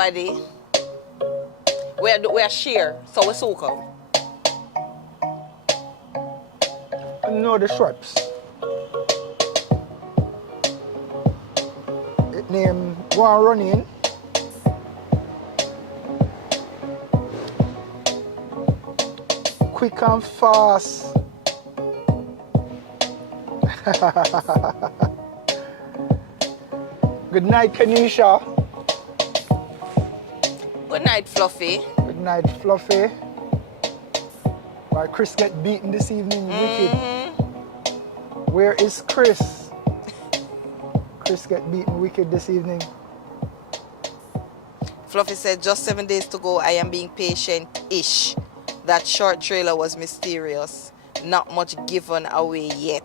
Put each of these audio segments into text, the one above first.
everybody. We're share, so we soak up. I know the Schweppes. It name go and run in. Quick and fast. Good night, Kanisha. Good night, Fluffy. Good night, Fluffy. Why Chris get beaten this evening? Wicked. Where is Chris? Chris get beaten wicked this evening. Fluffy said, just 7 days to go. I am being patient-ish. That short trailer was mysterious. Not much given away yet.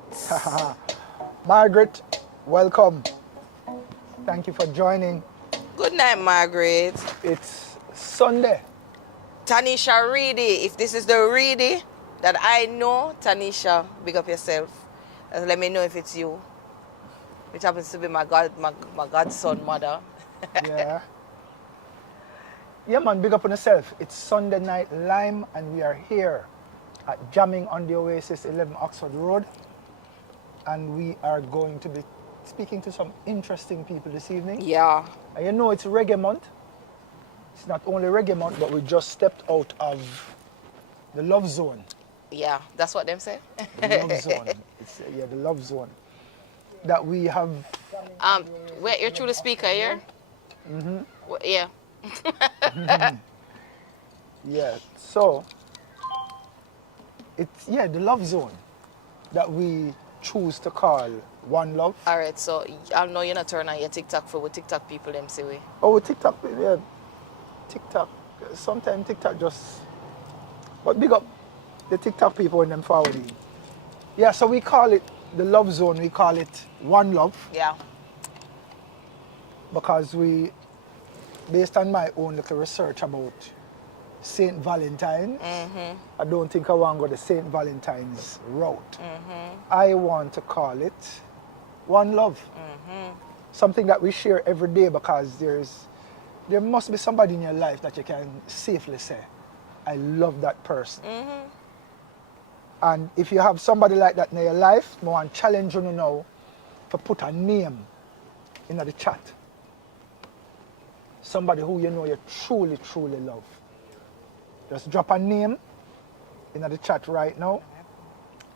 Margaret, welcome. Thank you for joining. Good night, Margaret. It's Sunday. Tanisha Reedy. If this is the Reedy that I know, Tanisha, big up yourself. Let me know if it's you. Which happens to be my godson mother. Yeah. Yeah, man, big up on yourself. It's Sunday night, Lyme, and we are here at Jamming on the Oasis, 11 Oxford Road. And we are going to be speaking to some interesting people this evening. Yeah. And you know it's Reggae Month. It's not only Reggae Month, but we just stepped out of the love zone. Yeah, that's what them say. The love zone. It's, yeah, the love zone. That we have... Wait, you're through the speaker here? Mm-hmm. Yeah. Yeah, so it's the love zone that we choose to call One Love. All right, so I know you're not turning on your TikTok for what TikTok people them say we. Oh, TikTok, yeah, TikTok. Sometimes TikTok just, but big up the TikTok people when them forwarding. Yeah, so we call it the love zone. We call it One Love. Yeah. Because we, based on my own little research about Saint Valentine's, I don't think I want to go the Saint Valentine's route. I want to call it One Love. Something that we share every day, because there must be somebody in your life that you can safely say, I love that person. And if you have somebody like that in your life, I want to challenge you now to put a name in the chat. Somebody who you know you truly, truly love. Just drop a name in the chat right now.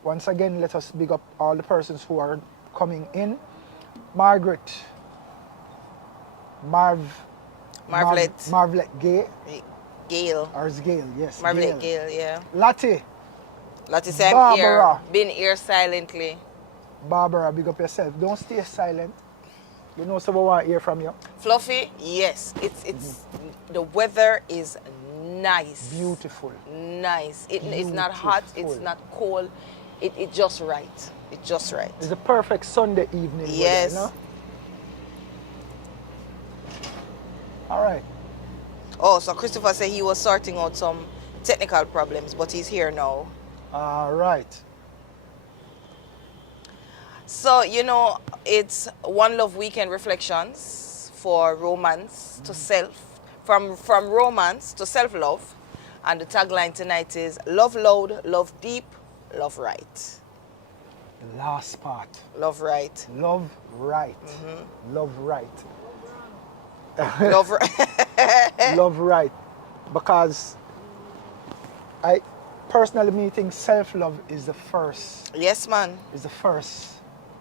Once again, let us big up all the persons who are coming in. Margaret, Marvlet Gail. Or is Gail, yes. Marvlet Gail, yeah. Lottie. Lottie say I'm here, Barbara. been here silently. Barbara, big up yourself. Don't stay silent. You know someone want to hear from you. Fluffy, yes. It's the weather is nice. Beautiful. Nice. It's not hot, it's not cold. It's just right. It's just right. It's a perfect Sunday evening. Yes. Weather, you know? All right. Oh, so Christopher said he was sorting out some technical problems, but he's here now. All right. So, you know, it's One Love Weekend Reflections for romance to self, from romance to self-love. And the tagline tonight is Love Loud, Love Deep, Love Right. The last part. Love Right. Love right. Love right. Love Right. Love right. Because I personally think self-love is the first. Yes, man. Is the first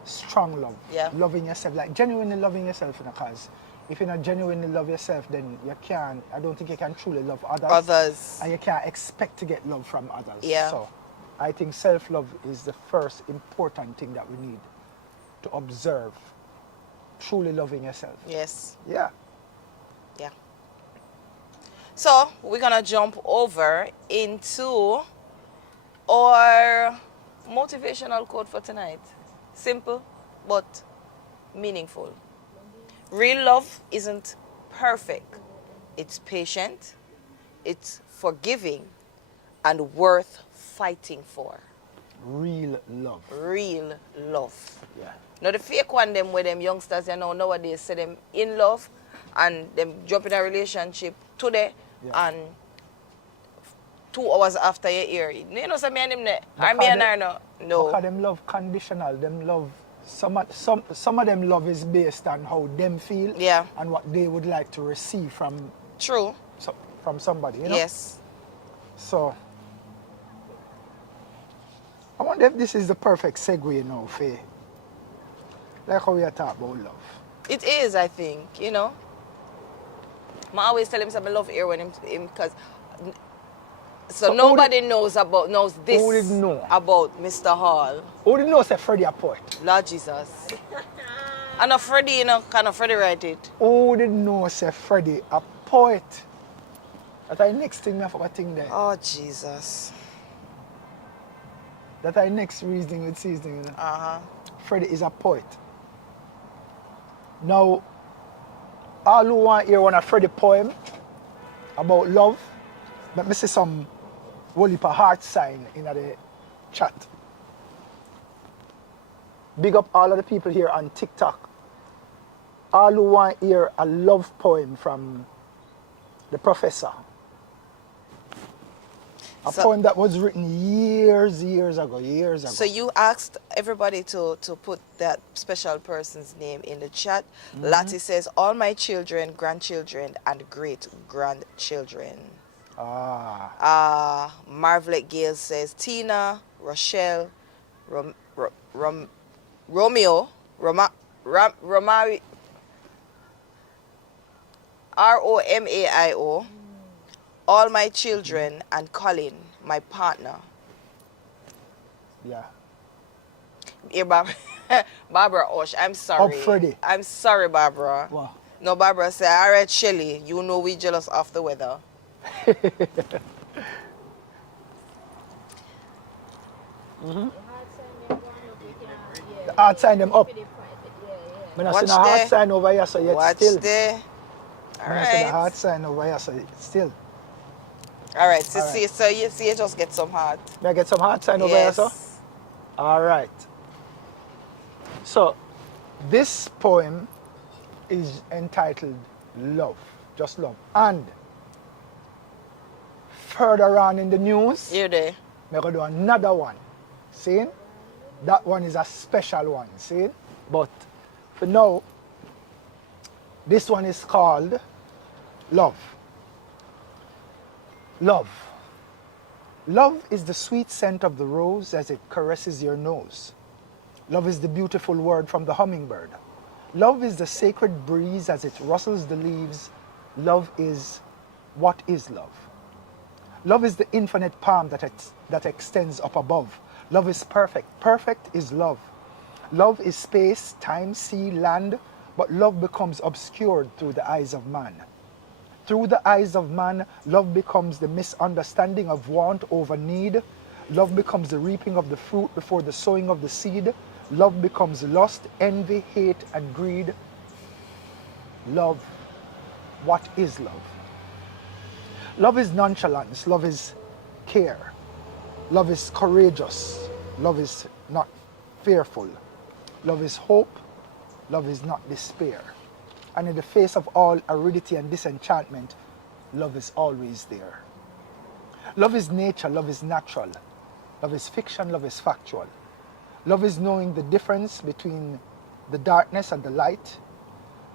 strong love. Yeah. Loving yourself, like genuinely loving yourself, because if you not genuinely love yourself, then I don't think you can truly love others. And you can't expect to get love from others. Yeah. So I think self-love is the first important thing that we need to observe. Truly loving yourself. Yes. Yeah. Yeah. So we're gonna jump over into our motivational quote for tonight. Simple, but meaningful. Real love isn't perfect. It's patient, it's forgiving, and worth fighting for. Real love. Real love. Yeah. Now the fake one them with them youngsters, you know, nowadays say them in love and them jump in a relationship today, Yeah. and 2 hours after you hear it. You know, so me and him, or me Because and they- her, no. Because them love conditional. Them love some of them love is based on how them feel Yeah. and what they would like to receive from True. somebody, you know? Yes. So I wonder if this is the perfect segue now, Faye. Like how we are talking about love. It is, I think, you know. I always tell him I love air when him because so nobody knows this Who did know? about Mr. Hall. Who did know say Freddie a poet? Lord Jesus. And a Freddie, you know, kind of Freddie write it. Who did know say Freddie a poet? That I next thing I forgot thing there. Oh Jesus. That I next reasoning with seasoning. You know? Uh-huh. Freddie is a poet. Now, all who want to hear one of Freddie poem about love, let me see some whole heap of heart sign in the chat. Big up all of the people here on TikTok. All who want to hear a love poem from the professor. A poem that was written years ago. So you asked everybody to put that special person's name in the chat. Lottie says, all my children, grandchildren, and great-grandchildren. Marvelet Gail says, Tina, Rochelle, Romeo, Romario, Romaio, all my children, and Colin, my partner. Yeah. Here, Barbara. Barbara Osh, I'm sorry. Oh, Freddie. I'm sorry, Barbara. Wow. No, Barbara said, all right, Shelly, you know we jealous of the weather. The hard sign them up. I'm not Watch seeing a hard there. sign over here, so yet Watch still. there. All I'm not seeing a right. hard sign over here, so still. All right. So All right. so you just get some heart. May I get some hard sign over here, sir? Yes. All right. So, this poem is entitled Love, just love. And further on in the news, Here they. we're going to do another one. See? That one is a special one, see? But for now, this one is called Love. Love. Love is the sweet scent of the rose as it caresses your nose. Love is the beautiful word from the hummingbird. Love is the sacred breeze as it rustles the leaves. Love is what is love. Love is the infinite palm that extends up above. Love is perfect. Perfect is love. Love is space, time, sea, land, but love becomes obscured through the eyes of man. Through the eyes of man, love becomes the misunderstanding of want over need. Love becomes the reaping of the fruit before the sowing of the seed. Love becomes lust, envy, hate, and greed. Love. What is love? Love is nonchalance. Love is care. Love is courageous. Love is not fearful. Love is hope. Love is not despair. And in the face of all aridity and disenchantment, love is always there. Love is nature. Love is natural. Love is fiction. Love is factual. Love is knowing the difference between the darkness and the light.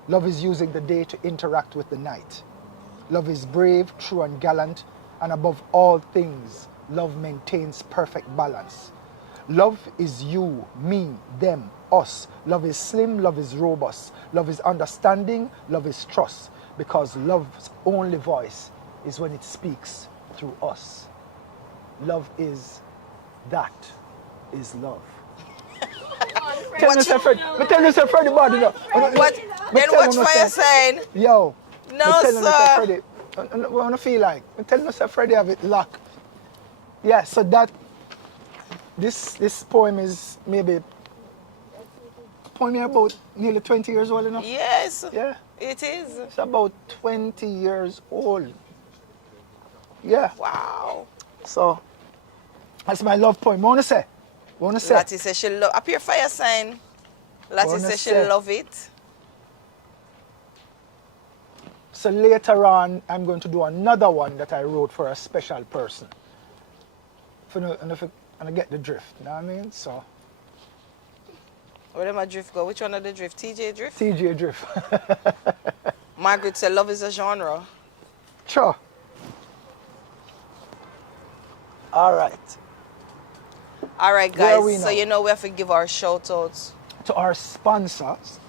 Love is using the day to interact with the night. Love is brave, true, and gallant. And above all things, love maintains perfect balance. Love is you, me, them, us. Love is slim, love is robust. Love is understanding, love is trust. Because love's only voice is when it speaks through us. Love is that is love. Tell me, Freddie. Tell me, Freddie, body now. What? Then watch fire sign. Yo. No, sir. Freddie. What want to feel like? Tell me, Freddie, have it locked. Yeah. So that this poem is maybe poem here about nearly 20 years old enough. Yes. Yeah. It is. It's about 20 years old. Yeah. Wow. So that's my love poem. What wanna say? What wanna say? Lottie says she love. Up your fire sign. Lottie Wanna says she say? love it. So later on, I'm going to do another one that I wrote for a special person. And I get the drift, you know what I mean? So. Where did my drift go? Which one of the drift? TJ drift? TJ drift. Margaret said love is a genre. Sure. All right. All right, Where are guys. we So now? you know we have to give our shout outs. To our sponsors,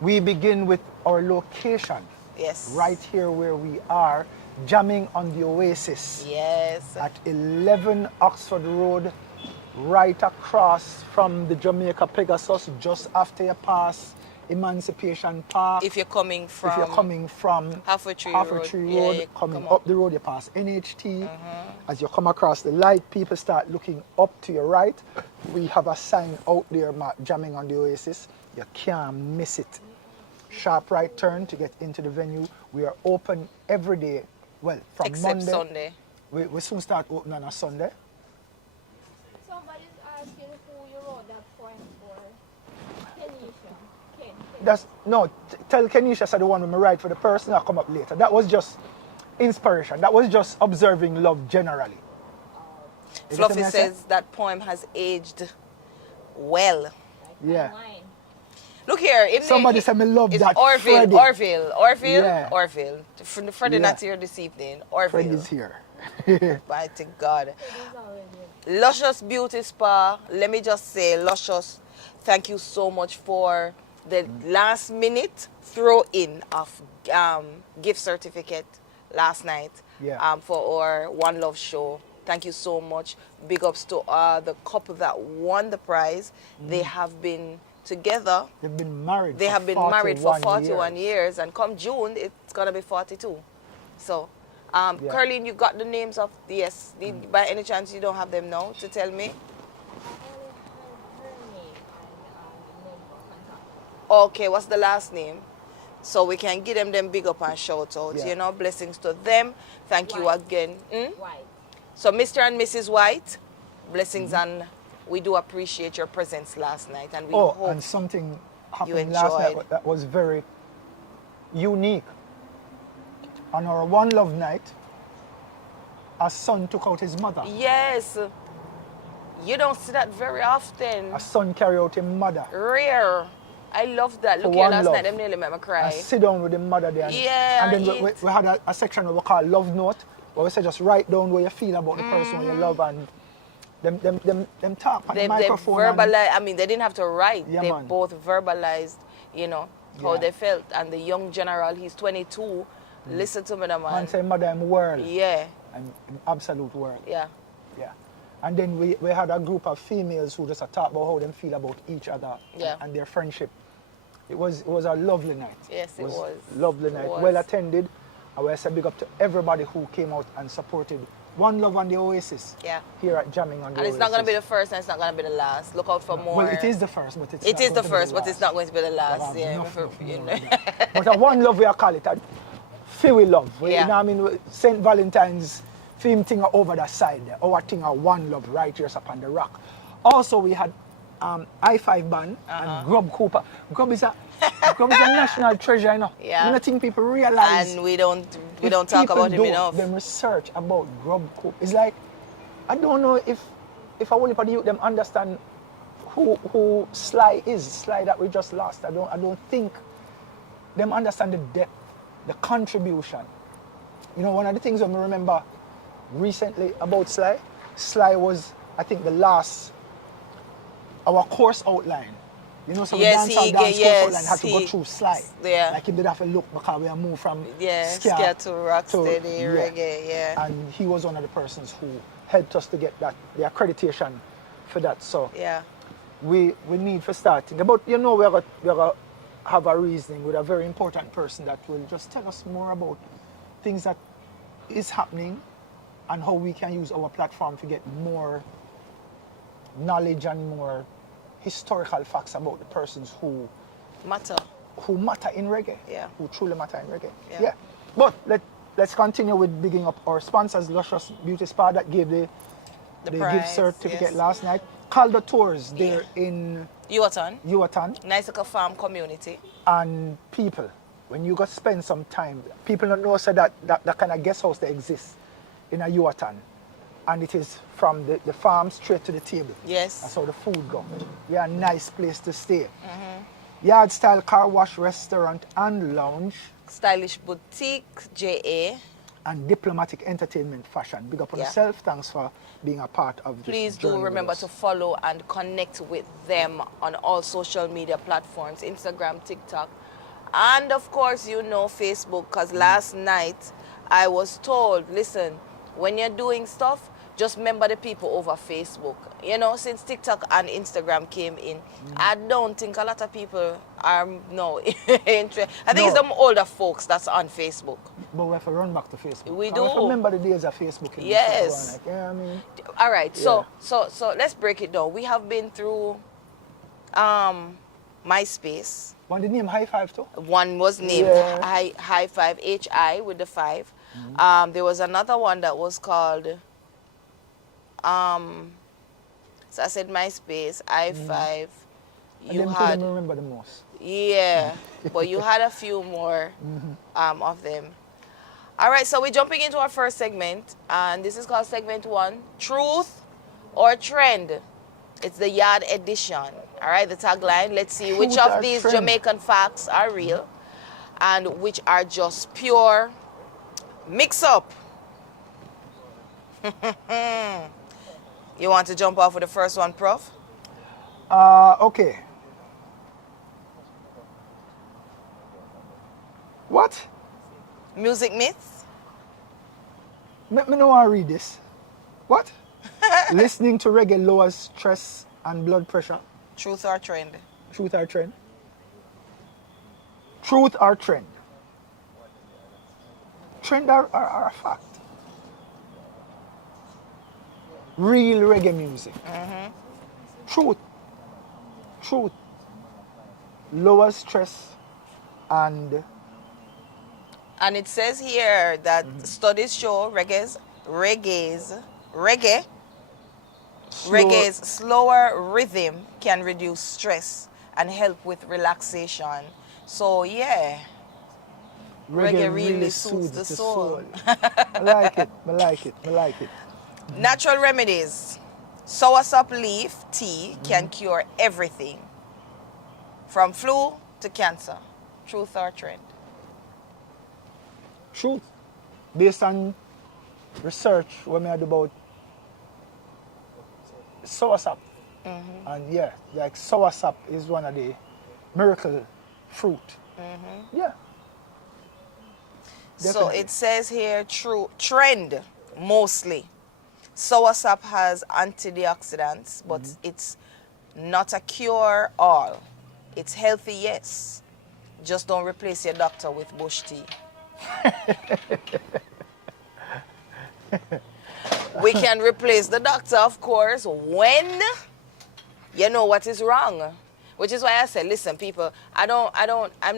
we begin with our location. Yes. Right here where we are, jamming on the Oasis. Yes. At 11 Oxford Road, right across from the Jamaica Pegasus, just after you pass Emancipation Park. If you're coming from Halfway Tree Road, yeah, coming up the road, you pass NHT. As you come across the light, people start looking up to your right. We have a sign out there marked jamming on the Oasis. You can't miss it. Sharp right turn to get into the venue. We are open every day. Well, from except Monday. Sunday. We soon start opening on a Sunday. Somebody's asking who you wrote that poem for. Kenisha. Tell Kenisha said the one when I write for the person I'll come up later. That was just inspiration. That was just observing love generally. Fluffy says that poem has aged well. Yeah. Look here. Somebody said me love that Freddie. Orville. Freddie not here this evening. Orville. Freddie's here. Mighty God. Luscious Beauty Spa. Let me just say, Luscious, thank you so much for the last minute throw in of gift certificate last night for our One Love show. Thank you so much. Big ups to the couple that won the prize. They have been together. They've been married. They have been married for 41 years, and come June it's gonna be 42. So, Curlin, you got the names of by any chance you don't have them now to tell me? Okay, what's the last name? So we can give them big up and shout out. You know, blessings to them. Thank you again. White. So Mr. and Mrs. White, blessings, and we do appreciate your presence last night, and we hope and something happened you last enjoyed. night that was very unique. On our One Love night, a son took out his mother. Yes. You don't see that very often. A son carry out his mother. Rare. I love that. Look For here, last One night, Love. them nearly made me cry. I sit down with the mother there. Yeah, And then we had a section we call Love Note, where we say just write down what you feel about the person you love, and them talk on the microphone. They verbalize, I mean, they didn't have to write. Yeah, they man. both verbalized, you know, how they felt. And the young general, he's 22. Listen to me, the man. Man say, mother, I'm world. Yeah. I'm absolute world. Yeah. Yeah. And then we had a group of females who just talk about how them feel about each other and their friendship. It was a lovely night. Yes, it was. Lovely night. Well attended. I will say big up to everybody who came out and supported One Love on the Oasis. Yeah. Here at Jamming on the Oasis. And it's not going to be the first and it's not going to be the last. Look out for more. Well, it is the first, but it's It is the first, but it's not going to be the last. Yeah. But a One Love, we call it a feel we love. You know what I mean? St. Valentine's theme thing over the side there. Our thing a One Love right here up on the rock. Also, we had I5 Band and Grub Cooper. Grub is a national treasure, you know. Yeah. I don't think people realize. And we don't talk about him enough. Them research about Grub Cooper. It's like, I don't know if a whole heap of the youth them understand who Sly is. Sly that we just lost. I don't think them understand the depth, the contribution. You know, one of the things I remember recently about Sly was, I think, our course outline. You know, so the dance course outline had to go through Sly. Yeah. Like he did have to look because we are moved from ska to rocksteady, reggae, And he was one of the persons who helped us to get the accreditation for that. So we need to start thinking about, you know, we're going to have a reasoning with a very important person that will just tell us more about things that is happening and how we can use our platform to get more knowledge and more historical facts about the persons who matter in reggae, who truly matter in reggae. But let's continue with bigging up our sponsors, Luscious Beauty Spa that gave the gift certificate last night. Calder Tours, they're in Yuatan. Nice Farm community. And people. when you go spend some time, people don't know so that kind of guest house that exists in a Yuatan. And it is from the farm straight to the table. Yes. That's how the food go. Yeah, a nice place to stay. Yard style car wash, restaurant and lounge. Stylish boutique, JA. And diplomatic entertainment fashion. Big up on Yeah. yourself. Thanks for being a part of this Please journey do with remember us. to follow and connect with them on all social media platforms, Instagram, TikTok, and of course, you know, Facebook, because last night I was told, listen, when you're doing stuff, just remember the people over Facebook. You know, since TikTok and Instagram came in, I don't think a lot of people are interested. I think it's No. the older folks that's on Facebook. But we have to run back to Facebook. We And do. have to remember the days of Facebook. In Yes. Like, yeah, I mean, All right, Yeah. so let's break it down. We have been through MySpace. want the name High Five too? One was named Yeah. High Five, HI with the 5. There was another one that was called so I said MySpace, I5. And You them two had them remember the most. yeah, but you had a few more of them. All right, so we're jumping into our first segment, and this is called segment 1, Truth or Trend. It's the Yard edition. All right, the tagline. Let's see which Truth of or these trend? Jamaican facts are real and which are just pure mix up. You want to jump off with the first one, Prof? Okay. What? Music myths? Me no want to read this. What? Listening to reggae lowers stress and blood pressure. Truth or trend? Truth or trend? Truth or trend? Trend are a fact. Real reggae music. Truth. Truth. Lowers stress and And it says here that studies show reggae's slower rhythm can reduce stress and help with relaxation. So yeah, reggae really soothes the soul. I like it. I like it. I like it. Natural remedies. Soursop leaf tea can cure everything from flu to cancer. Truth or trend? Truth. Based on research what I do about soursop. And yeah, like soursop is one of the miracle fruit. Yeah. So Definitely. it says here trend mostly. Soursop has antioxidants, but it's not a cure all. It's healthy, yes. Just don't replace your doctor with bush tea. We can replace the doctor, of course, when you know what is wrong. Which is why I said, listen, people, I'm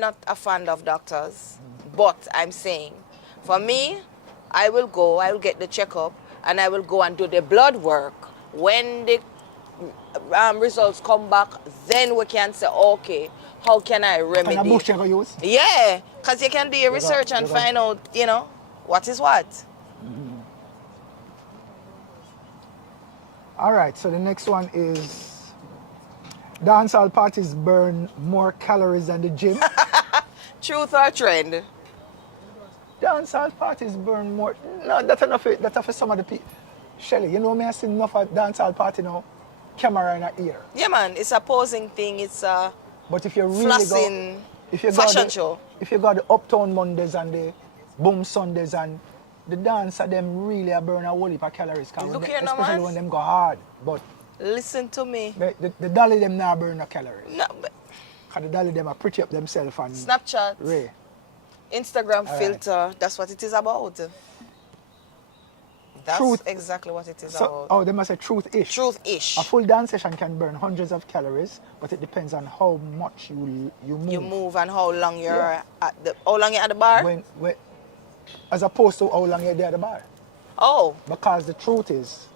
not a fan of doctors, but I'm saying, for me, I will get the checkup, and I will go and do the blood work. When the results come back, then we can say, okay, how can I remedy? Kind of bush you go use? Yeah, because you can do your research and find out, you know, what is what. All right, so the next one is dancehall parties burn more calories than the gym. Truth or trend? Dancehall parties burn more. No, that's enough. That's for some of the people. Shelly, you know me, I see enough at dancehall party now. Camera in her ear. Yeah, man, it's a posing thing. It's a But if you really flossing fashion show. If you got the Uptown Mondays and the Boom Sundays and the dance of them really are burn a whole heap of calories. Look here now, especially man. when them go hard. But Listen to me. the dolly them now burn no calories. No, but Because the dolly them are pretty up themselves and Snapchat, Ray. Instagram All right. filter, that's what it is about. That's Truth. exactly what it is So, about. oh, they must say truth-ish. Truth-ish. A full dance session can burn hundreds of calories, but it depends on how much you move. You move and how long you're Yeah. how long you're at the bar? When, as opposed to how long you're there at the bar. Oh, Because the truth is,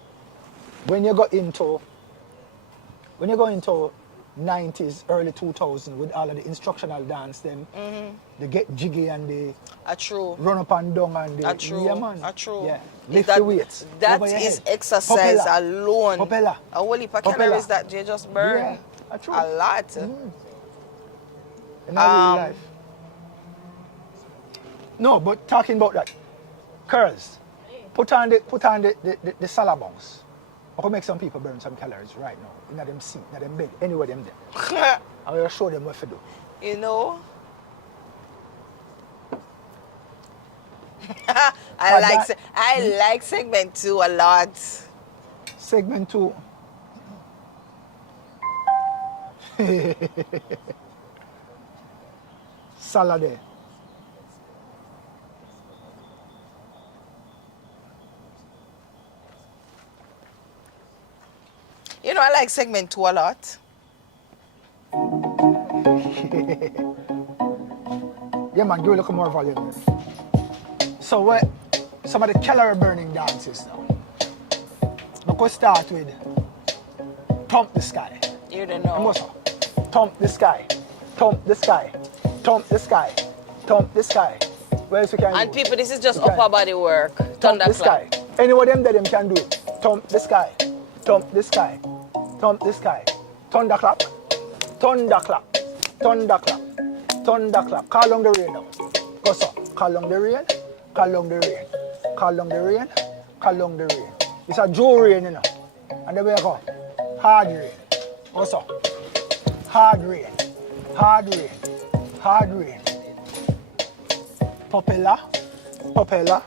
when you go into 90s, early 2000s with all of the instructional dance them. They get jiggy and they True. run up and down and they True. yeah man. True. Yeah. Lift the weights. That over your is head. exercise Propeller. alone. Propeller. A whole heap of Propeller. calories that you just burn. Yeah. True. A lot. In real life. No, but talking about that. Curls. Put on the salad bounce. I can make some people burn some calories right now. In them seat, in them bed, anywhere them there. I will show them what to do. You know? I like segment 2 a lot. Segment 2. Salad. You know, I like segment 2 a lot. Yeah man, give a little more volume. So what some of the calorie burning dances now. We could start with Thump the Sky. You don't know. Also, Thump the Sky. Thump the Sky. Thump the Sky. Thump the Sky. Where else we can And do? people, this is just Okay. upper body work. Thump the Thunderclap. Sky. Any of them that them can do it. Thump the Sky. Thump the Sky. Thump the Sky. Thunderclap. Thunderclap. Thunderclap. Thunderclap. Call on the rain now. Go so. Call on the rain. Call on the rain. Call on the rain. Call on the rain. It's a Joe rain, you know. And there we go. Hard rain. Also. Hard rain. Hard rain. Hard rain. Propeller. Propeller.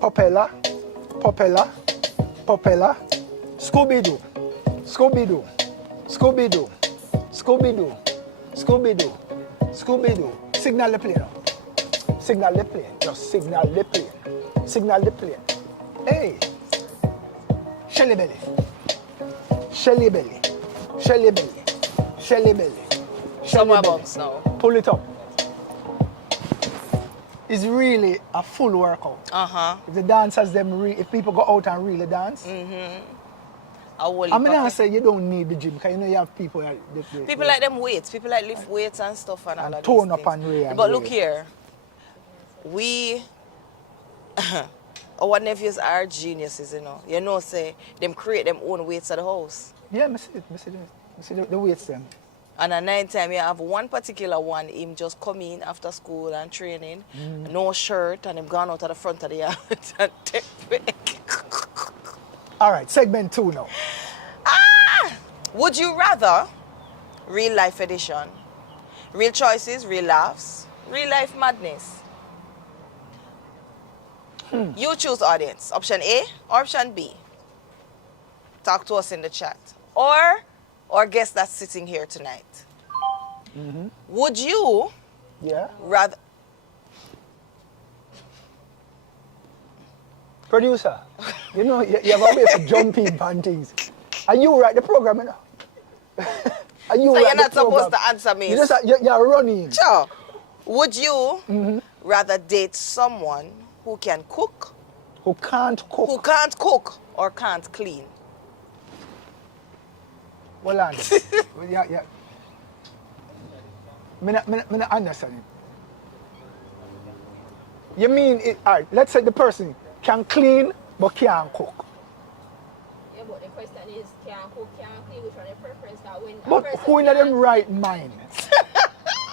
Propeller. Propeller. Propeller. Scooby-Doo. Scooby-Doo. Scooby-Doo. Scooby-Doo. Scooby-Doo. Scooby-Doo. Signal the plane now. Signal the plane. Just signal the plane. Signal the plane. Hey. Shelly belly. Shelly belly. Shelly belly. Shelly belly. Summer belly. box now. Pull it up. It's really a full workout. If the dancers if people go out and really dance, I'm not say you don't need the gym because you know you have people that people like them weights, people like lift weights and stuff and all of tone these up things. and real. But look here, our nephews are geniuses, you know. You know, say them create them own weights at the house. Yeah, I see the weights them. And at night time, you have one particular one, him just come in after school and training, no shirt, and him gone out of the front of the yard and take break. All right, segment 2 now. Would you rather real life edition, real choices, real laughs, real life madness? You choose, audience. Option A or option B? Talk to us in the chat. Or guest that's sitting here tonight. Would you rather... Producer, you know, you have a way for jumping on things. And you write the program, you know. And you So write you're not the program. supposed to answer me. You're running. Sure. Would you rather date someone who can cook, Who can't cook. who can't cook, or can't clean? Well, on. Yeah. Me not understand it. You mean it? All right. Let's say the person can clean but can't cook. Yeah, but the question is, can cook, can clean, which one your preference? That when But who in them right mind?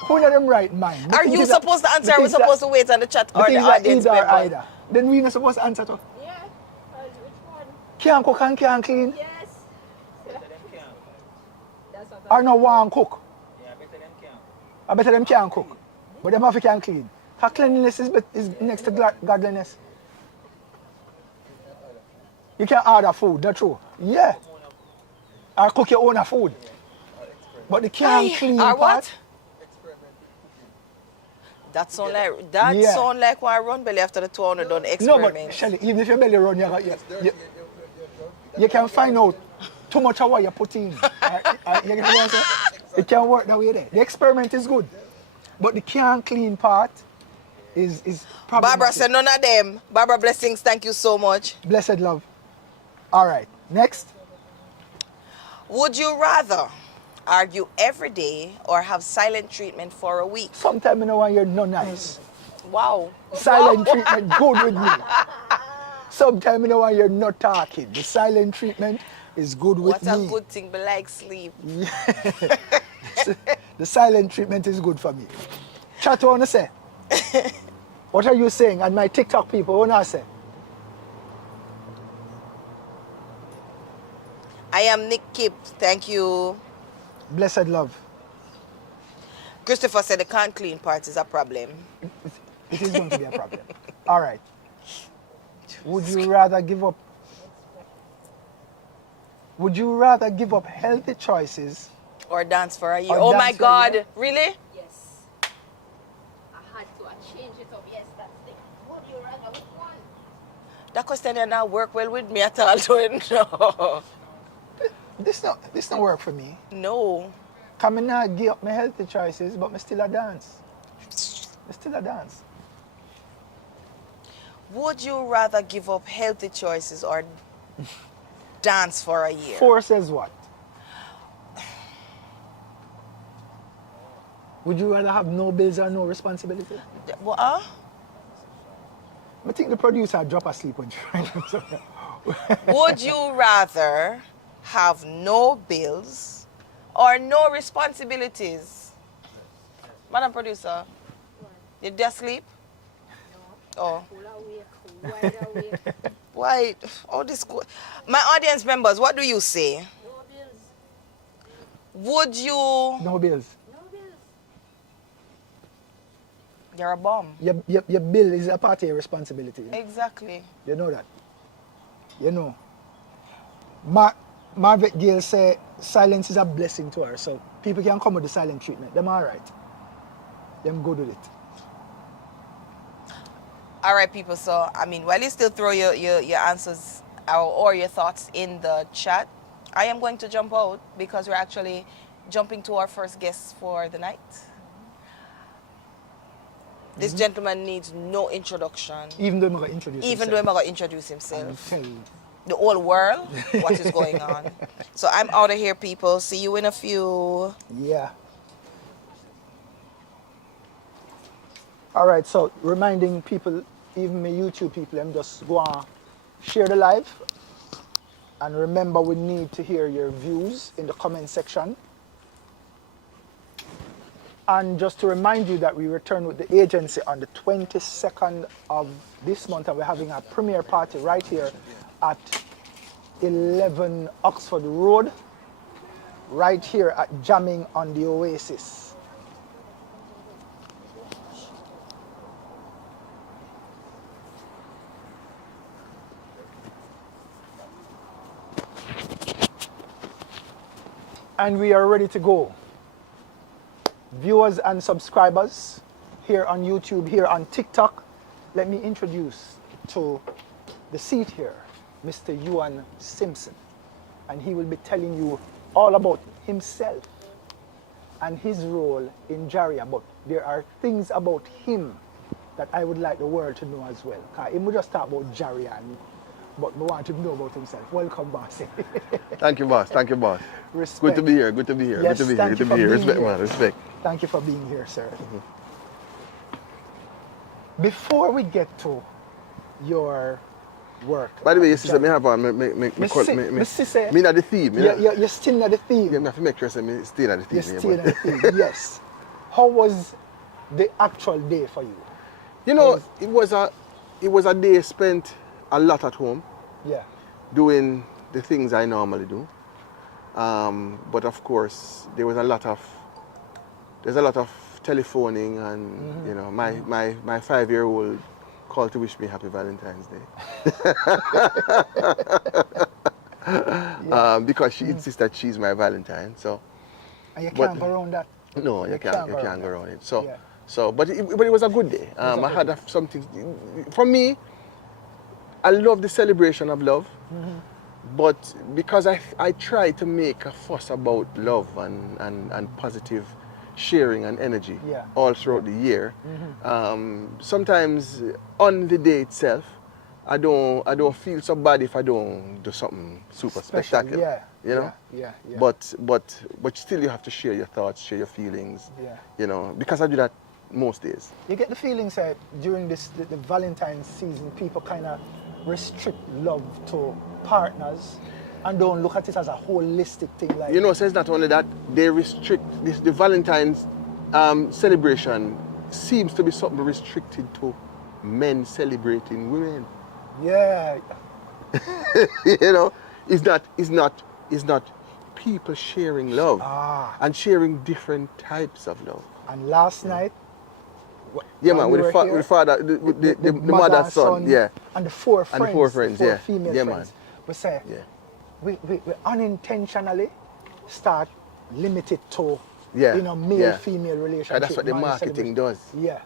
Who in them right mind? Are you supposed to answer? Are we supposed to wait on the chat or the audience either or member? either. Then we not supposed to answer to. Yeah, which one? Can't cook and can't clean. Yes. That's what Or no one cook. Yeah, better them can't. I better them can't cook. But them have to can clean. Because cleanliness is next to godliness. You can order food, that's true. Yeah. Or cook your own food. But the can't clean Or part. what? That sound like when I run belly after the 200 done No, experiment. but Shelly, even if your belly run, you can find out too much of what you put in. You get what I'm saying? It can work that way there. The experiment is good. But the can't clean part is problematic. Barbara said none of them. Barbara Blessings, thank you so much. Blessed love. All right, next. Would you rather argue every day or have silent treatment for a week? Sometimes you know when you're not nice. Wow. Silent treatment good with me. Sometimes you know when you're not talking. The silent treatment is good with What me. a good thing, but like sleep. The silent treatment is good for me. Chat, what I say? What are you saying? And my TikTok people, what I say? I am Nick Kip. Thank you. Blessed love. Christopher said the can't clean part is a problem. It is going to be a problem. All right. Would you rather give up? Would you rather give up healthy choices? Or dance for a year. Or Oh my dance for a year? God. Really? Yes. I had to. I changed it up. Yes, that's the. Would you rather which one? That question did not work well with me at all. No. This don't work for me. No. Come in now, give up my healthy choices, but me still a dance. Me still a dance. Would you rather give up healthy choices or dance for a year? 4 says what? Would you rather have no bills or no responsibility? What? I think the producer drop asleep when trying. Would you rather have no bills or no responsibilities? Madam Producer, did you sleep? Oh. Full awake, wide awake. Why? All this. My audience members, what do you say? No bills. Would you? No bills. No bills. You're a bum. Your bill is a part of your responsibility. Exactly. You know that. You know. Margaret Gail say silence is a blessing to her, so people can come with the silent treatment. Them all right. Them good with it. All right, people. So, I mean, while you still throw your answers or your thoughts in the chat, I am going to jump out because we're actually jumping to our first guest for the night. This gentleman needs no introduction. Even though I'm going to introduce Even though I'm going to introduce I'll himself. tell you. The whole world, what is going on. So I'm out of here, people. See you in a few. Yeah. All right, so reminding people, even my YouTube people, I'm just go on, share the live. And remember, we need to hear your views in the comment section. And just to remind you that we return with the agency on the 22nd of this month, and we're having a premiere party right here at 11 Oxford Road, right here at Jamming on the Oasis. And we are ready to go. Viewers and subscribers here on YouTube, here on TikTok, let me introduce to the seat here, Mr. Ewan Simpson. And he will be telling you all about himself and his role in Jaria. But there are things about him that I would like the world to know as well. Because he would just talk about Jaria, but we want to know about himself. Welcome, boss. Thank you, boss. Thank you, boss. Respect. Good to be here. Good to be here. Yes, good to be thank here. you Good to be for here. being Respect, here. man. Respect. Thank you for being here, sir. Before we get to your work. By the way, at your sister, me Jaria- have a Me sister- me not the theme. You're still at the theme. You have to make sure that me still at the theme. You're still at the theme, yes. How was the actual day for you? You know, it was a day spent a lot at home Yeah. doing the things I normally do. But of course, there's a lot of telephoning, and you know, my 5-year-old called to wish me happy Valentine's Day. Because she insists that she's my Valentine. So And you But- can't go around that. no, you can't go that. around it. So Yeah. but it was a good day. was a I good had something for me. I love the celebration of love, but because I try to make a fuss about love and positive sharing and energy Yeah. all throughout the year, sometimes on the day itself, I don't feel so bad if I don't do something super Special, spectacular. yeah. You know? Yeah. But still you have to share your thoughts, share your feelings. Yeah. You know, because I do that most days. You get the feeling that during the Valentine's season, people kind of restrict love to partners and don't look at it as a holistic thing. Like, You know, so it's not only that, they restrict the Valentine's celebration seems to be something restricted to men celebrating women. yeah, You know, it's not people sharing love and sharing different types of love. and last night, Yeah, while man, we with were the here, father, the mother and son, yeah. and the four And the friends, four friends, yeah. female Yeah, friends, man. we say, Yeah. we unintentionally start limited to, Yeah, male-female relationship. And that's what the man marketing celebration. does. Yeah.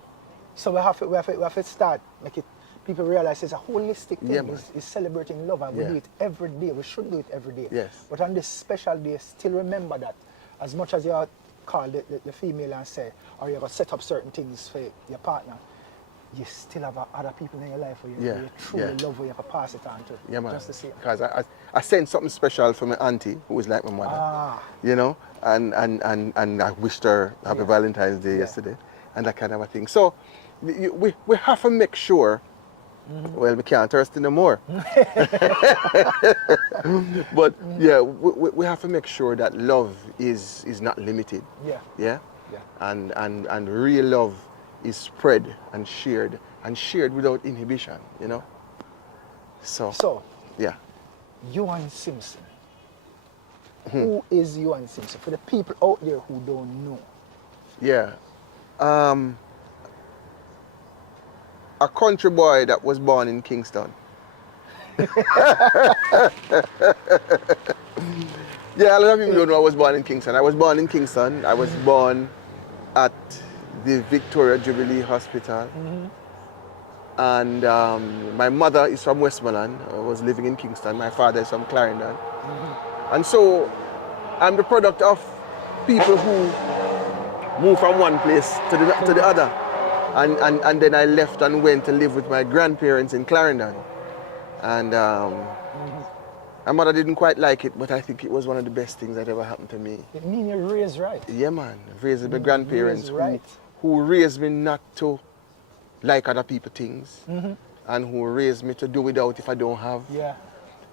So we have to start, make it, people realize it's a holistic thing. Yeah, man. It's celebrating love, and we Yeah. do it every day. We should do it every day. Yes. But on this special day, still remember that as much as you call the female and say, or you have to set up certain things for your partner, you still have other people in your life where you truly love, where you have to pass it on to. Yeah, man. Just the same. Because I sent something special for my auntie, who is like my mother. You know, and I wished her Happy Valentine's Day yesterday, and that kind of a thing. So we have to make sure. Well, we can't thirst no more. But yeah, we have to make sure that love is not limited. Yeah. Yeah. And real love is spread and shared without inhibition. You know. So yeah. Ewan Simpson. Who is Ewan Simpson? For the people out there who don't know. Yeah. A country boy that was born in Kingston. Yeah, a lot of people don't know I was born in Kingston. I was born in Kingston. I was born at the Victoria Jubilee Hospital. And my mother is from Westmoreland. I was living in Kingston. My father is from Clarendon. And so I'm the product of people who move from one place to the other. And then I left and went to live with my grandparents in Clarendon. And my mother didn't quite like it, but I think it was one of the best things that ever happened to me. It means you're raised right. Yeah, man. Raised my grandparents right. who raised me not to like other people things, and who raised me to do without if I don't have. Yeah.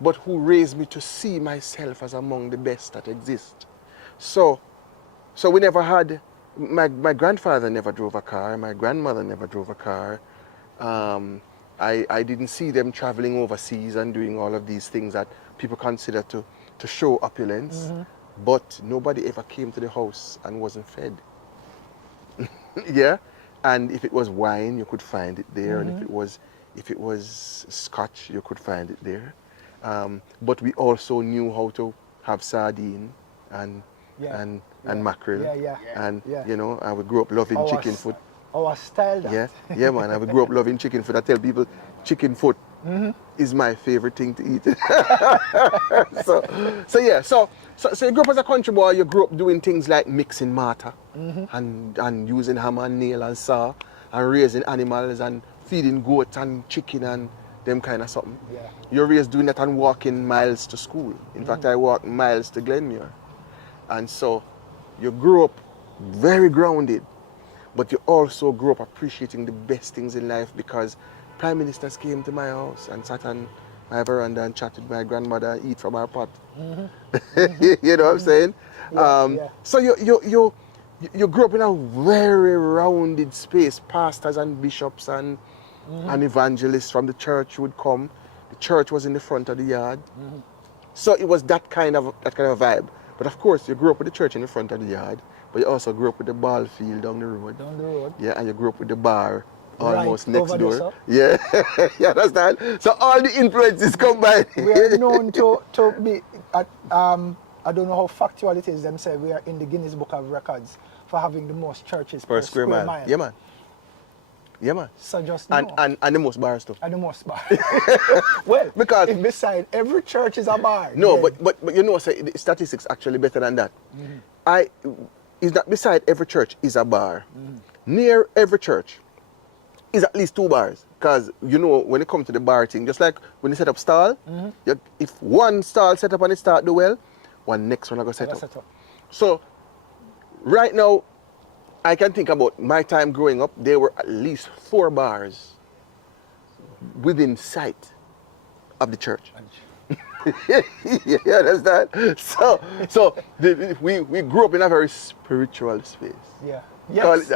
But who raised me to see myself as among the best that exist. So we never had, my grandfather never drove a car, my grandmother never drove a car. I didn't see them traveling overseas and doing all of these things that people consider to show opulence. But nobody ever came to the house and wasn't fed. Yeah? And if it was wine, you could find it there. And if it was scotch, you could find it there. But we also knew how to have sardine and mackerel. And you know, I would grow up loving chicken foot. Our style that. Yeah, man. I would grow up loving chicken foot. I tell people chicken foot is my favorite thing to eat. So you grew up as a country boy, you grew up doing things like mixing mortar and using hammer and nail and saw and raising animals and feeding goats and chicken and them kind of something. Yeah. You're raised doing that and walking miles to school. In fact, I walked miles to Glenmuir. And so you grew up very grounded, but you also grew up appreciating the best things in life because prime ministers came to my house and sat on my veranda and chatted with my grandmother and eat from our pot. You know what I'm saying? So you grew up in a very rounded space. Pastors and bishops and evangelists from the church would come. The church was in the front of the yard. So it was that kind of a vibe. But of course, you grew up with the church in the front of the yard, but you also grew up with the ball field down the road. Down the road. Yeah, and you grew up with the bar almost Right, next over door. there, Yeah, you understand? So all the influences combined. We are known to be, I don't know how factual it is, them say we are in the Guinness Book of Records for having the most churches per square mile. Yeah, man. Yeah, man. So just know. And the most bars too. And the most bar. Well, Because if beside every church is a bar. No, then but you know, say the statistics actually better than that. Is that beside every church is a bar. Near every church is at least 2 bars. Because, you know, when it comes to the bar thing, just like when you set up stall, if one stall set up and it start do well, one next one I go set up. So, right now, I can think about my time growing up, there were at least 4 bars within sight of the church. You understand? We grew up in a very spiritual space. Yeah. Yes.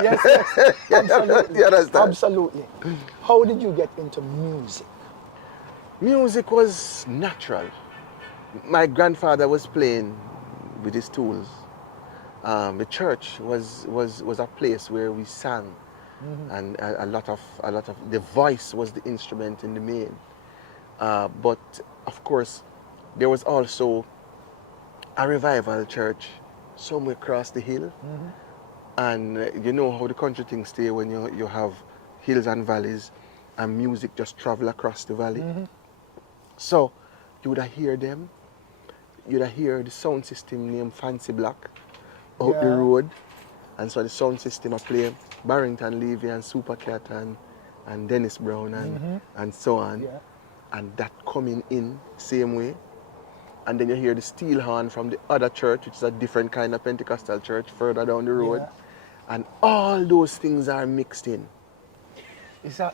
Absolutely. You understand? Absolutely. How did you get into music? Music was natural. My grandfather was playing with his tools. The church was a place where we sang, and a lot of the voice was the instrument in the main. But of course, there was also a revival church somewhere across the hill, and you know how the country things stay when you have hills and valleys, and music just travel across the valley. So you would hear them. You'd hear the sound system named Fancy Black out the road, and so the sound system are playing Barrington Levy and Supercat and Dennis Brown and so on, and that coming in same way, and then you hear the steel horn from the other church, which is a different kind of Pentecostal church further down the road, and all those things are mixed in. It's a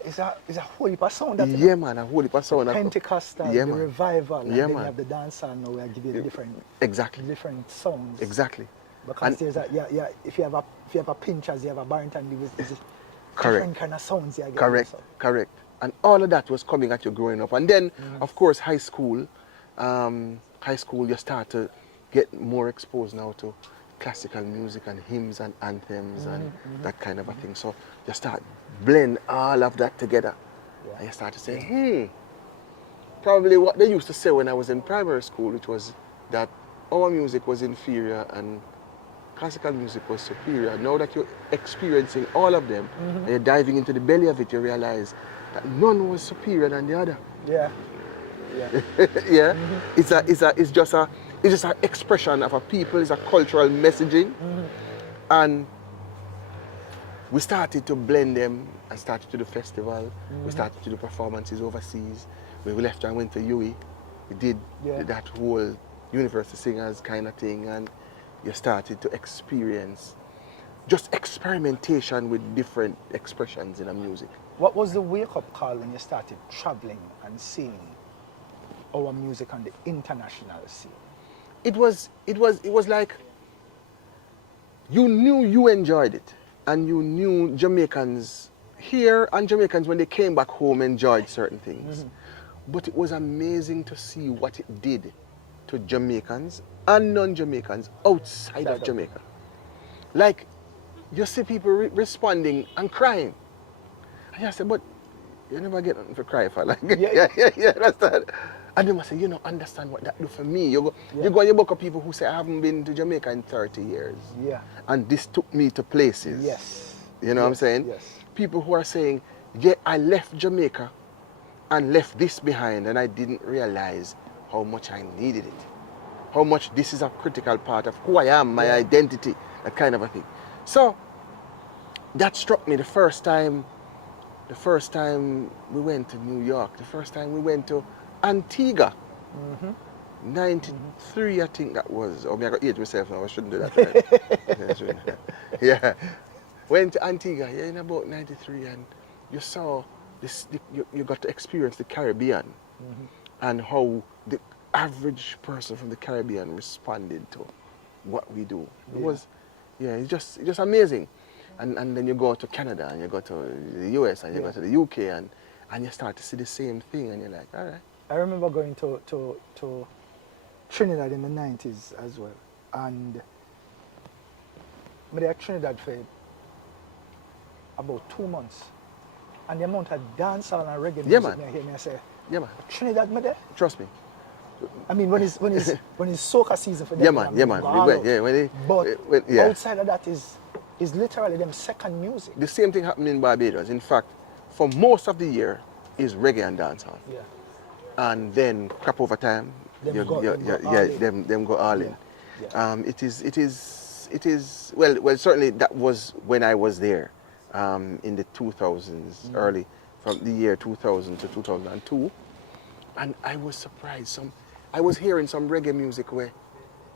whole heap of sound. That Man, a whole heap of sound. Pentecostal, the revival, and then you have the dance hall now where give you different sounds. Exactly. Because there's if you have a Pinchers, you have a Barrington Lewis, there's different kind of sounds you get. Correct. And all of that was coming at you growing up. And then, of course, high school, you start to get more exposed now to classical music and hymns and anthems and that kind of a thing. So you start blend all of that together. And you start to say, probably what they used to say when I was in primary school, which was that our music was inferior and classical music was superior. Now that you're experiencing all of them and you're diving into the belly of it, you realize that none was superior than the other. It's just an expression of a people, it's a cultural messaging. And we started to blend them and started to do festival. We started to do performances overseas. We left and went to UE. We did that whole university singers kind of thing, and you started to experience just experimentation with different expressions in the music. What was the wake-up call when you started traveling and seeing our music on the international scene? It was like you knew you enjoyed it, and you knew Jamaicans here and Jamaicans when they came back home enjoyed certain things. But it was amazing to see what it did to Jamaicans and non-Jamaicans outside of Jamaica. Like, you see people responding and crying. And you say, but you never get nothing to cry for. Like, understand? And they must say, you don't understand what that do for me. You go and you book of people who say, I haven't been to Jamaica in 30 years. And this took me to places. You know what I'm saying? People who are saying, yeah, I left Jamaica and left this behind, and I didn't realize how much I needed it. How much this is a critical part of who I am, my identity, that kind of a thing. So that struck me the first time we went to New York, the first time we went to Antigua. 93, I think that was. I got age myself now, I shouldn't do that. Right? Went to Antigua in about 93, and you saw this, you got to experience the Caribbean and how the average person from the Caribbean responded to what we do. It was, it's just amazing. And then you go to Canada and you go to the US and you go to the UK and you start to see the same thing and you're like, all right. I remember going to Trinidad in the 90s as well. And I was at Trinidad for about 2 months. And the amount of dancehall and reggae music I hear me, I say, Trinidad, me there? Trust me. I mean, when it's soca season for them, but outside of that is literally them second music. The same thing happened in Barbados. In fact, for most of the year is reggae and dancehall. And then crap over time, them go all in. It is well, certainly that was when I was there. in the 2000s, early, from the year 2000 to 2002. And I was surprised. I was hearing some reggae music where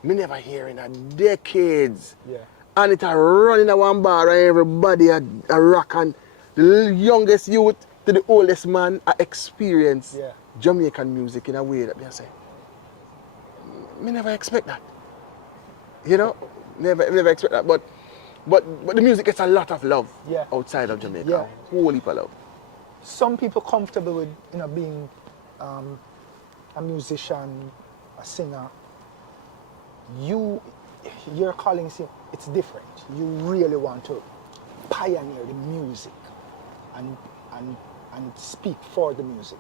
me never hear in a decades. Yeah. And it a run in a one bar and everybody a rock, and the youngest youth to the oldest man I experience Yeah. Jamaican music in a way that they say, me never expect that. You know? Never expect that. But the music gets a lot of love Yeah. outside of Jamaica. Yeah. Whole heap of love. Some people comfortable with, you know, being a musician, a singer. Your calling, it's different. You really want to pioneer the music and speak for the music.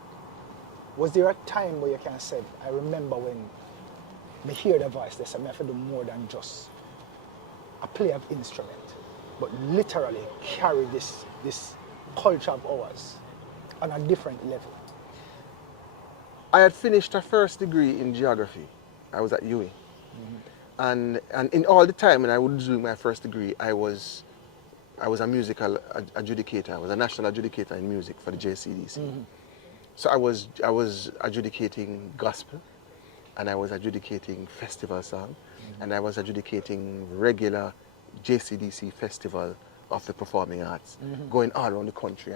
Was there a time where you can say, I remember when me hear the voice, they say, I have to do more than just a play of instrument, but literally carry this culture of ours on a different level? I had finished a first degree in geography. I was at UWI. And in all the time when I was doing my first degree, I was a musical adjudicator. I was a national adjudicator in music for the JCDC. So I was adjudicating gospel, and I was adjudicating festival song, and I was adjudicating regular JCDC festival of the performing arts, going all around the country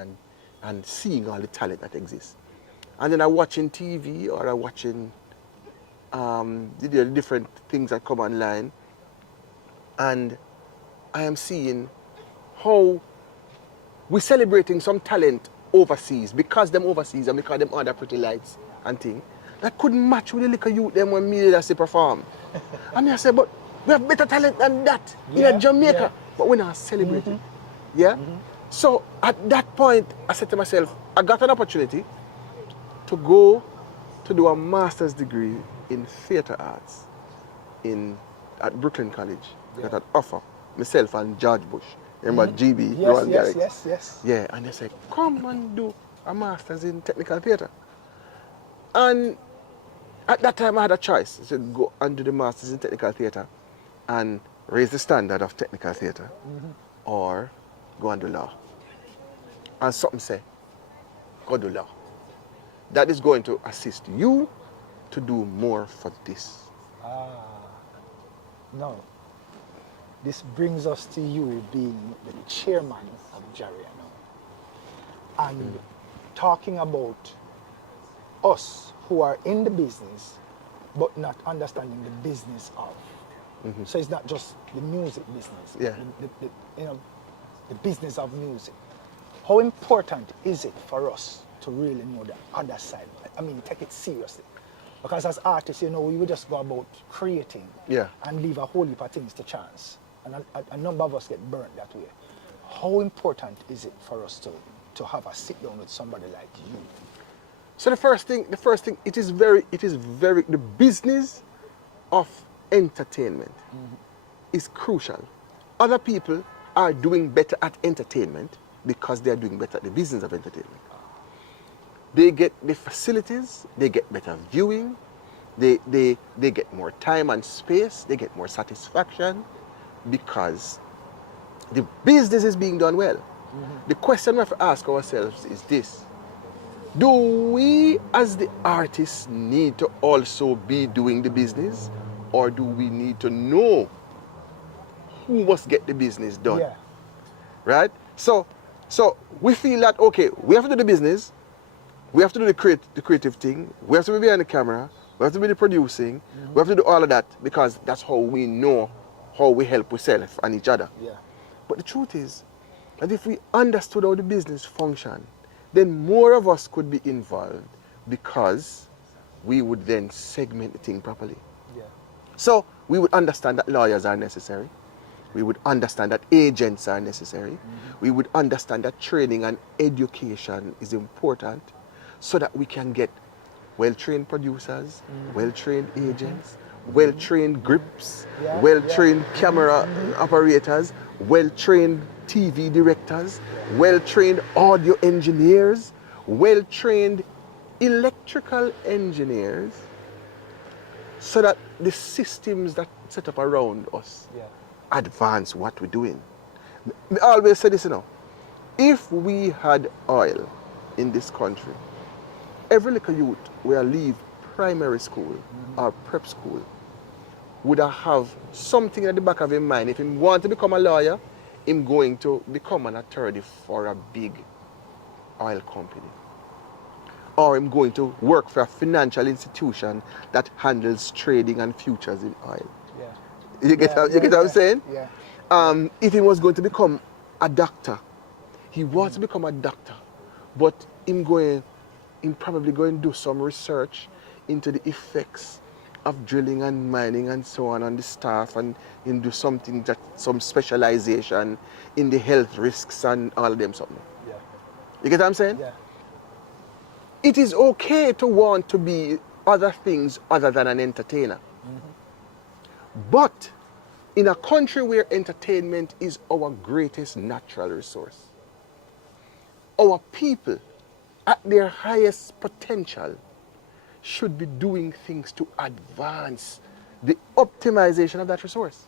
and seeing all the talent that exists. And then I watching TV or I watching the different things that come online, and I am seeing how we're celebrating some talent overseas because them overseas and because them other pretty lights and things that couldn't match with the little youth them when me that say perform. And I say, but we have better talent than that in Jamaica, but we're not celebrating. Yeah? So at that point, I said to myself, I got an opportunity to go to do a master's degree in theatre arts at Brooklyn College. Got an offer, myself and George Bush. Remember GB? Yes. Yeah, and they said, come and do a master's in technical theatre. And at that time I had a choice. I said, go and do the master's in technical theatre and raise the standard of technical theatre, or go and do law. And something say, go do law. That is going to assist you to do more for this. No. This brings us to you being the chairman of Jaria now. And talking about us who are in the business but not understanding the business of. So it's not just the music business, the business of music. How important is it for us to really know the other side? I mean, take it seriously. Because as artists, you know, we would just go about creating and leave a whole heap of things to chance. And a number of us get burnt that way. How important is it for us to have a sit down with somebody like you? So the first thing, it is very, the business of entertainment is crucial. Other people are doing better at entertainment because they are doing better at the business of entertainment. They get the facilities, they get better viewing, they get more time and space, they get more satisfaction because the business is being done well. The question we have to ask ourselves is this: do we as the artists need to also be doing the business, or do we need to know who must get the business done? Yeah. Right? So we feel that, okay, we have to do the business, we have to do the creative thing, we have to be behind the camera, we have to be the producing, we have to do all of that because that's how we know how we help ourselves and each other. Yeah. But the truth is that if we understood how the business function, then more of us could be involved because we would then segment the thing properly. Yeah. So we would understand that lawyers are necessary. We would understand that agents are necessary. We would understand that training and education is important so that we can get well-trained producers, well-trained agents, well-trained grips, well-trained camera operators, well-trained TV directors, well-trained audio engineers, well-trained electrical engineers, so that the systems that set up around us advance what we're doing. I always say this, you know, If we had oil in this country, every little youth will leave primary school or prep school would have something at the back of his mind. If he want to become a lawyer, him going to become an attorney for a big oil company. Or him going to work for a financial institution that handles trading and futures in oil. Yeah. You get what I'm saying? Yeah. If he was going to become a doctor, he wants to become a doctor, but him probably going to do some research into the effects of drilling and mining and so on the staff, and him do something that some specialization in the health risks and all of them something. Yeah. You get what I'm saying? Yeah. It is okay to want to be other things other than an entertainer. But in a country where entertainment is our greatest natural resource, our people at their highest potential should be doing things to advance the optimization of that resource.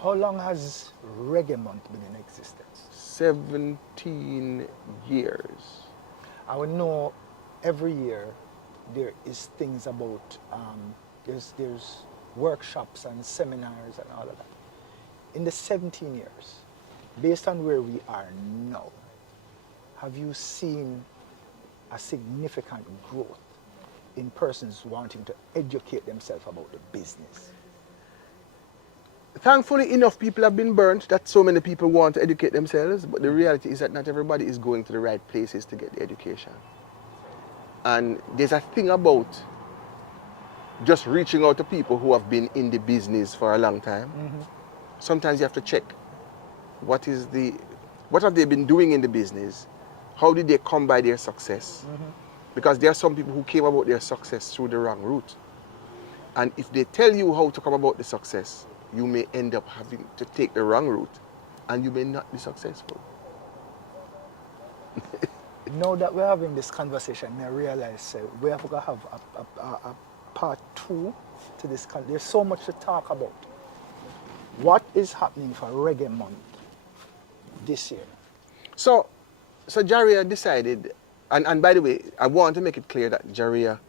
How long has Reggae Month been in existence? 17 years. I would know every year there is things about, there's workshops and seminars and all of that. In the 17 years, based on where we are now, have you seen a significant growth in persons wanting to educate themselves about the business? Thankfully, enough people have been burnt that so many people want to educate themselves, but the reality is that not everybody is going to the right places to get the education. And there's a thing about just reaching out to people who have been in the business for a long time. Sometimes you have to check what have they been doing in the business, how did they come by their success, because there are some people who came about their success through the wrong route. And if they tell you how to come about the success, you may end up having to take the wrong route and you may not be successful. Now that we're having this conversation, I realize we have to have a part 2 to this. There's so much to talk about. What is happening for Reggae Month this year? So Jaria decided, and by the way, I want to make it clear that Jaria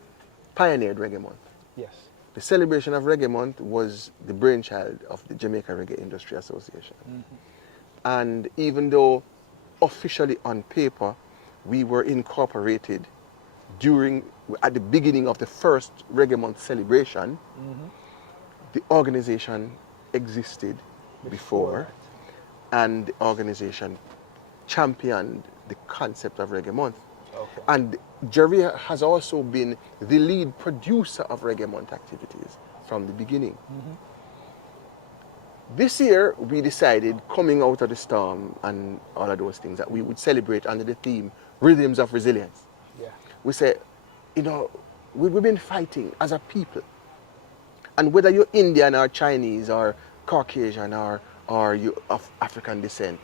pioneered Reggae Month. Yes. The celebration of Reggae Month was the brainchild of the Jamaica Reggae Industry Association. And even though officially on paper we were incorporated at the beginning of the first Reggae Month celebration, the organization existed before, and the organization championed the concept of Reggae Month. Okay. And Jaria has also been the lead producer of Reggae Month activities from the beginning. This year, we decided, coming out of the storm and all of those things, that we would celebrate under the theme, Rhythms of Resilience. Yeah. We said, we've been fighting as a people. And whether you're Indian or Chinese or Caucasian or you of African descent,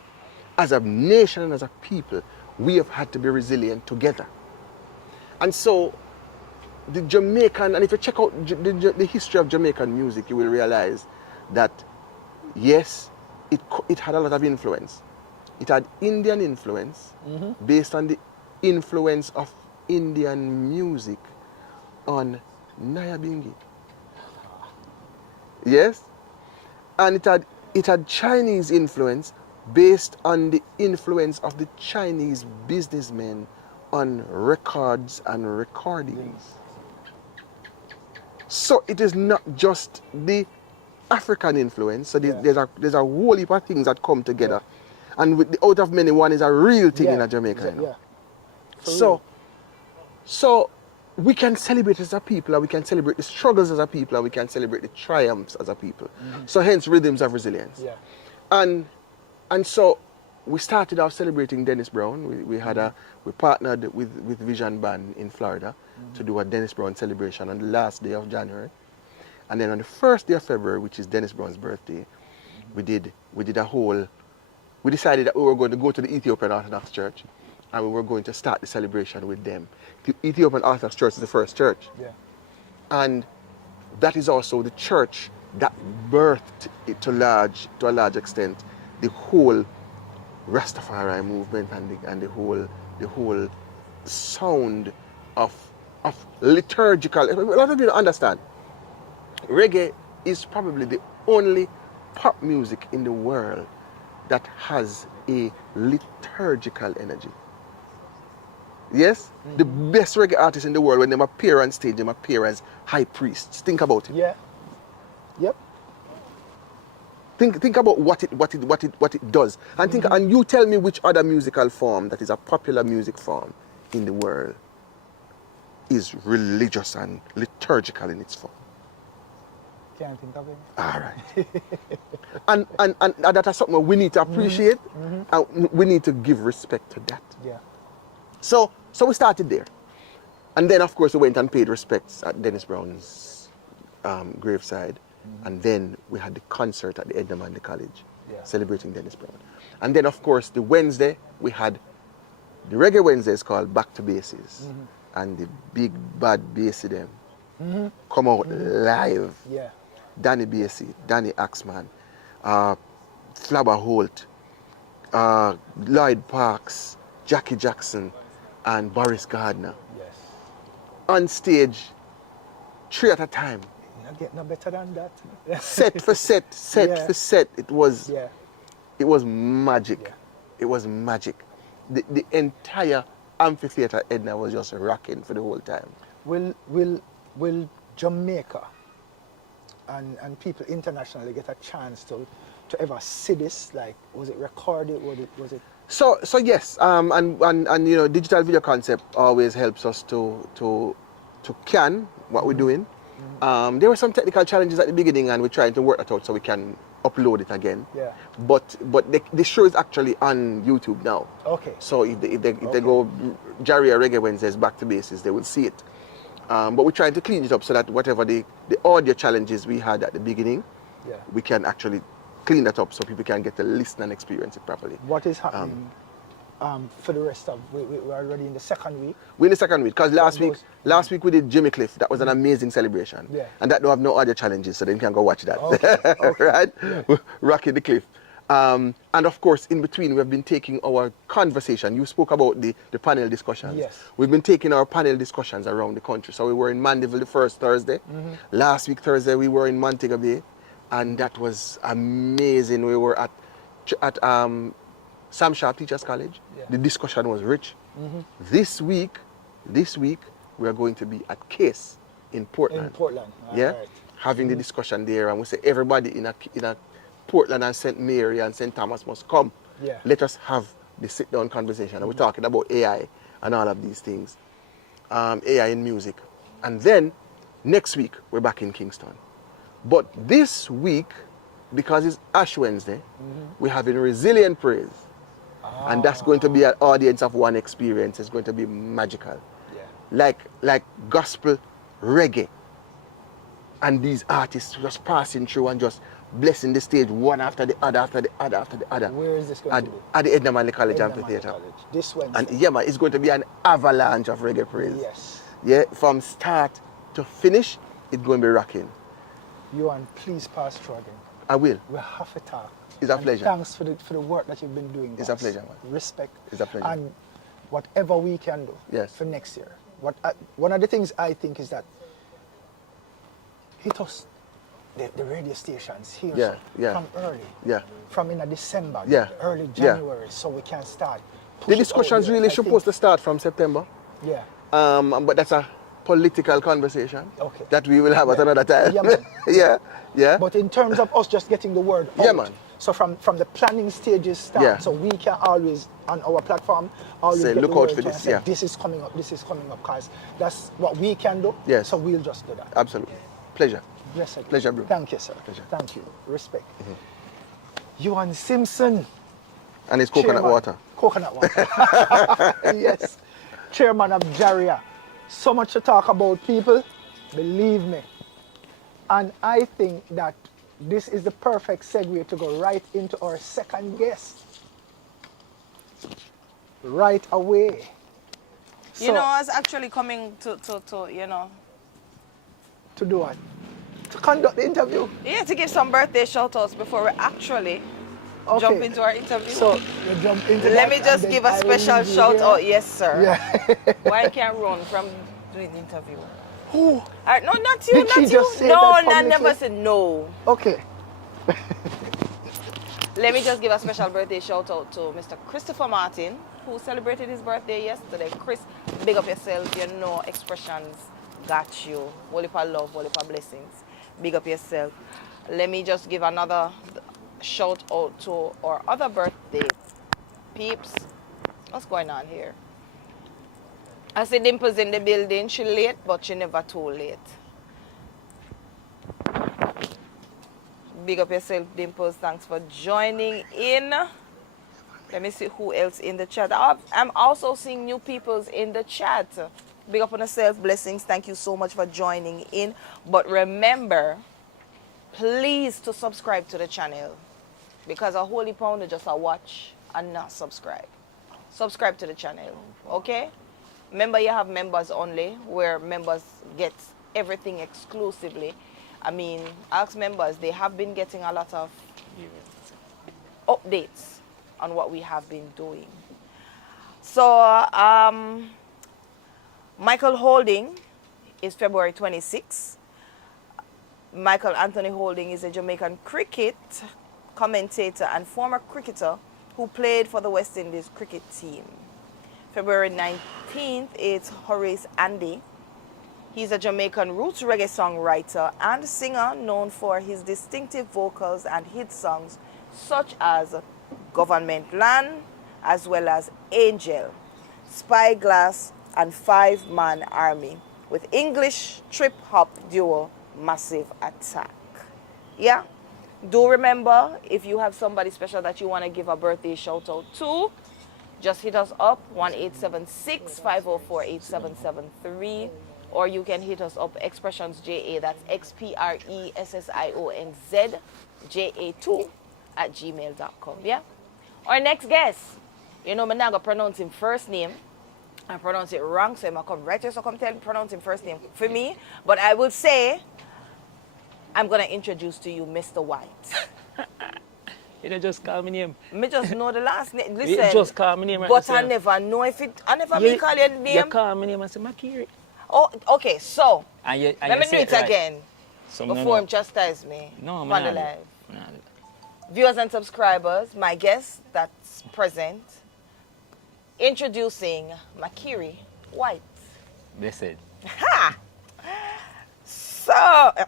as a nation and as a people, we have had to be resilient together. And so the Jamaican, and if you check out the history of Jamaican music, you will realize that yes, it had a lot of influence. It had Indian influence based on the influence of Indian music on Nyabingi. Yes? And it had Chinese influence based on the influence of the Chinese businessmen on records and recordings. So it is not just the African influence. So there's a whole heap of things that come together. And out of many, one is a real thing in Jamaica. So we can celebrate as a people, and we can celebrate the struggles as a people, and we can celebrate the triumphs as a people. So hence Rhythms of Resilience. Yeah. And so we started off celebrating Dennis Brown. We partnered with Vision Band in Florida to do a Dennis Brown celebration on the last day of January. And then on the first day of February, which is Dennis Brown's birthday, we decided that we were going to go to the Ethiopian Orthodox Church and we were going to start the celebration with them. The Ethiopian Orthodox Church is the first church. Yeah. And that is also the church that birthed it to a large extent the whole Rastafari movement and the whole sound of liturgical. A lot of you don't understand. Reggae is probably the only pop music in the world that has a liturgical energy. Yes? The best reggae artists in the world, when they appear on stage, they appear as high priests. Think about it. Yeah. Yep. Think about what it does. And think and you tell me which other musical form that is a popular music form in the world is religious and liturgical in its form. Can't think of it. All right. and that is something we need to appreciate and we need to give respect to that. Yeah. So we started there. And then of course we went and paid respects at Dennis Brown's graveside. And then we had the concert at the Edna College, celebrating Dennis Brown. And then of course the Wednesday we had the Reggae Wednesdays called Back to Bases. And the big bad bassy them come out live. Yeah. Danny Bassey, Danny Axman, Flabber Holt, Lloyd Parks, Jackie Jackson, and Boris Gardner. Yes. On stage, 3 at a time. Not get no better than that. Set for set, Yeah. for set. It was magic. Yeah. It was magic. The entire amphitheater Edna was just rocking for the whole time. Will Jamaica and people internationally get a chance to ever see this? Like, was it recorded? Was it? So yes, and you know, digital video concept always helps us to can what we're doing. There were some technical challenges at the beginning, and we're trying to work that out so we can upload it again. Yeah. But the show is actually on YouTube now. Okay. So if they go Jaria Reggae Wednesdays Back to Bases, they will see it. But we're trying to clean it up so that whatever the audio challenges we had at the beginning, we can actually clean that up so people can get to listen and experience it properly. What is happening for the rest of? We're already in the second week. We're in the second week because last week we did Jimmy Cliff. That was an amazing celebration. Yeah. And that don't have no audio challenges, so then you can go watch that. Okay. Right? Yeah. Rocking the Cliff. And of course, in between, we have been taking our conversation. You spoke about the panel discussions. Yes. We've been taking our panel discussions around the country. So we were in Mandeville the first Thursday. Last week, Thursday, we were in Montego Bay. And that was amazing. We were at Sam Sharp Teachers College. Yeah. The discussion was rich. This week, we are going to be at Case in Portland. In Portland. Yeah, Right. having the discussion there, and we say everybody in a Portland and St. Mary and St. Thomas must come. Yeah. Let us have the sit-down conversation. And we're talking about AI and all of these things, AI in music. And then next week we're back in Kingston. But this week, because it's Ash Wednesday, we're having Resilient Praise. And that's going to be an audience of one experience. It's going to be magical. Yeah. Like gospel reggae. And these artists just passing through and just blessing the stage one after the other, after the other, after the other. Where is this going to be? At the Edna Manley College Edna Manley Amphitheater. College. This Wednesday. And yeah, man, it's going to be an avalanche of reggae praise. Yes. Yeah, from start to finish, it's going to be rocking. Ewan, please pass through again. I will. We have to talk. It's a And pleasure. Thanks for the work that you've been doing. It's a boss. pleasure, man. Respect. It's a pleasure. And whatever we can do Yes. for next year. One of the things I think is that hit us, the radio stations here from early. Yeah. From in December, early Yeah. January, so we can start. The discussion's really supposed to start from September. Yeah. But that's a political conversation Okay. that we will have at another time. Yeah, man. yeah. But in terms of us just getting the word out, Yeah, man. so from the planning stages start, so we can always, on our platform, always Say, get look the out word for and this, say, yeah. this is coming up, because that's what we can do, Yes. so we'll just do that. Absolutely. Pleasure. Yes, sir. Pleasure, bro. Thank you, sir. Pleasure. Thank you. Respect. Ewan Simpson. And it's coconut Chairman. water. Coconut water. Yes. Chairman of Jaria. So much to talk about, people. Believe me. And I think that this is the perfect segue to go right into our second guest. Right away. You know, I was actually coming to you know. To do what? To conduct the interview. Yeah, to give some birthday shout outs before we actually Okay. jump into our interview? So you jump into Let that me and just then give a I will special leave you shout here. out. Yes, sir. Yeah. Why can't run from doing the interview? Who? No, not you, Did not she you. just say No, that I publicly? never said no. Okay. Let me just give a special birthday shout out to Mr. Christopher Martin, who celebrated his birthday yesterday. Chris, big up yourself. You know, Xpressionz got you. Whole heap of love, whole heap of blessings. Big up yourself. Let me just give another shout out to our other birthday peeps. What's going on here? I see Dimple's in the building. She late, but she never too late. Big up yourself, Dimples. Thanks for joining in. Let me see who else in the chat. I'm also seeing new peoples in the chat. Big up on yourself. Blessings. Thank you so much for joining in. But remember, please to subscribe to the channel. Because a holy pound just a watch and not subscribe. Subscribe to the channel. Okay? Remember, you have members only, where members get everything exclusively. I mean, ask members, they have been getting a lot of updates on what we have been doing. So, Michael Holding is February 26th. Michael Anthony Holding is a Jamaican cricket commentator and former cricketer who played for the West Indies cricket team. February 19th, it's Horace Andy. He's a Jamaican roots reggae songwriter and singer known for his distinctive vocals and hit songs such as Government Land, as well as Angel, Spyglass, and Five Man Army, with English trip-hop duo Massive Attack. Yeah? Do remember, if you have somebody special that you want to give a birthday shout-out to, just hit us up, 1-876-504-8773, or you can hit us up, Xpressionz JA, that's XPRESSIONZ JA2 @gmail.com, yeah? Our next guest, you know, I'm not going to pronounce him first name. I pronounce it wrong, so I'm going to come right here, so come tell me pronounce him first name for me. But I will say, I'm going to introduce to you Mr. White. You don't just call me name. Me just know the last name. Listen, You just call me name right but now. I never know if it, I never me call your name. You call me name and say Makiri. Oh, okay, so, And you let me say do it right. again So before him chastise me No, on man. the live. Viewers and subscribers, my guest that's present, introducing Makiri White. Blessed. Ha! So,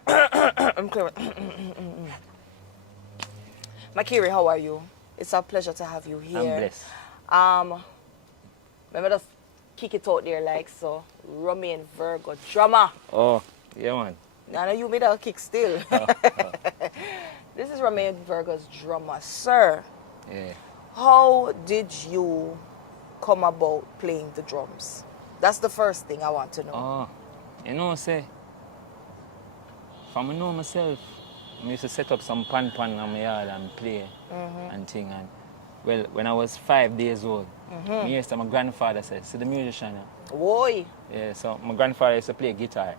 I'm clear. Makiri, how are you? It's a pleasure to have you here. I'm blessed. Let me just kick it out there like so. Romain Virgo drummer. Oh, yeah, man. I know you made a kick still. This is Romain Virgo's drummer. Sir, Yeah. how did you come about playing the drums? That's the first thing I want to know. Oh, you know, say, from I know myself, I used to set up some pan in my yard and play and thing. And well, when I was 5 days old, me used to, my grandfather said, see the musician. Boy. Yeah, so my grandfather used to play guitar.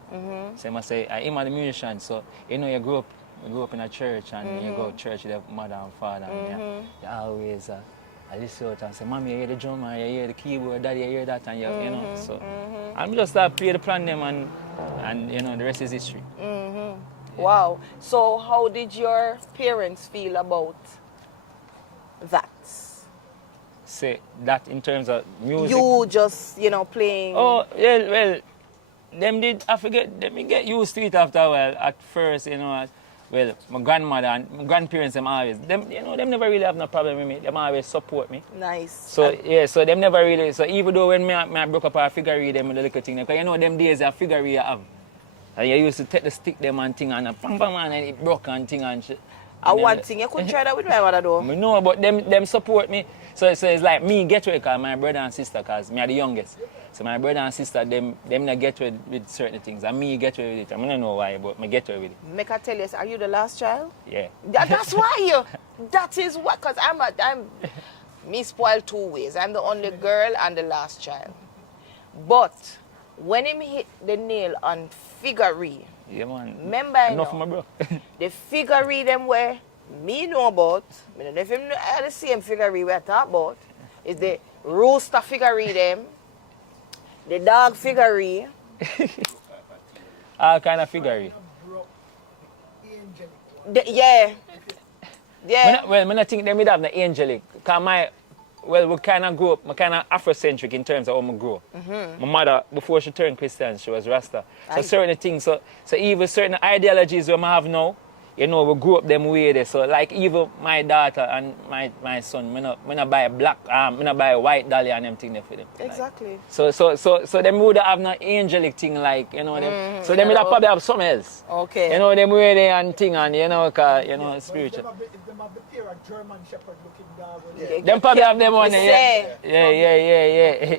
So I say, I'm the musician. So, you know, you grew up in a church and you go to church with your mother and father. And you always I listen out and say, Mommy, you hear the drummer, you hear the keyboard, Daddy, you hear that, and you know. So, I'm just play the plan them and you know, the rest is history. Wow. So how did your parents feel about that? Say that in terms of music. You just, you know, playing. Oh, yeah, well, them did, I forget, them get used to it after a while. At first, you know, well, my grandmother and my grandparents, them always, them, you know, them never really have no problem with me. Them always support me. Nice. So, yeah, so them never really, so even though when I broke up a figure them the little thing, because you know, them days a figure you have. And you used to take the stick them and thing and bang bang man and it broke and thing and shit. And one thing, you couldn't try that with my mother though. I know, but them support me. So it's like me get with my brother and sister, because me are the youngest. So my brother and sister, them not get with certain things. And me get with it. I don't know why, but me get with it. Make I tell you, are you the last child? Yeah. That's why that is what, because I'm me spoiled two ways. I'm the only girl and the last child. But when him hit the nail on figure, Yeah, man. remember, enough, my bro. the figure them where me know about, I don't know if him know the same figure we were talking about, is the rooster figure them, the dog figure. All kind of figure. Yeah. Yeah. Well, I think they may have the angelic. Because we kind of grew up, I kind of Afrocentric in terms of how I grew up. My mother, before she turned Christian, she was Rasta. So certain things, so even certain ideologies we have now, you know, we grew up them way there. So like even my daughter and my son, I not buy I not buy a white dolly and them thing there for them. Exactly. Like, so them would have no angelic thing like, you know, them. So them would probably have something else. Okay. You know, them way there and thing and, you know, cause, you know, spiritual. If them have the pair of German Shepherd looking dog. Them probably have them on there. Yeah.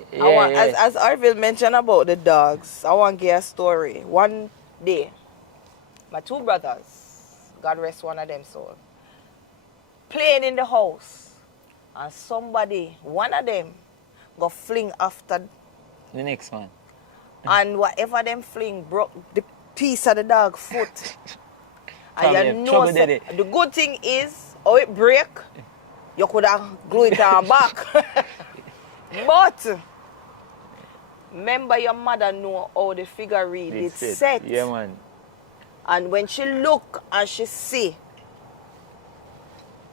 As Arville mentioned about the dogs, I want to give a story. One day, my two brothers, God rest one of them soul, playing in the house, and somebody, one of them, go fling after the next one. And whatever them fling broke the piece of the dog foot. And you know, the good thing is, how it break, you could have glued it on back. But remember your mother know how the figure is set. Yeah, man. And when she look and she see,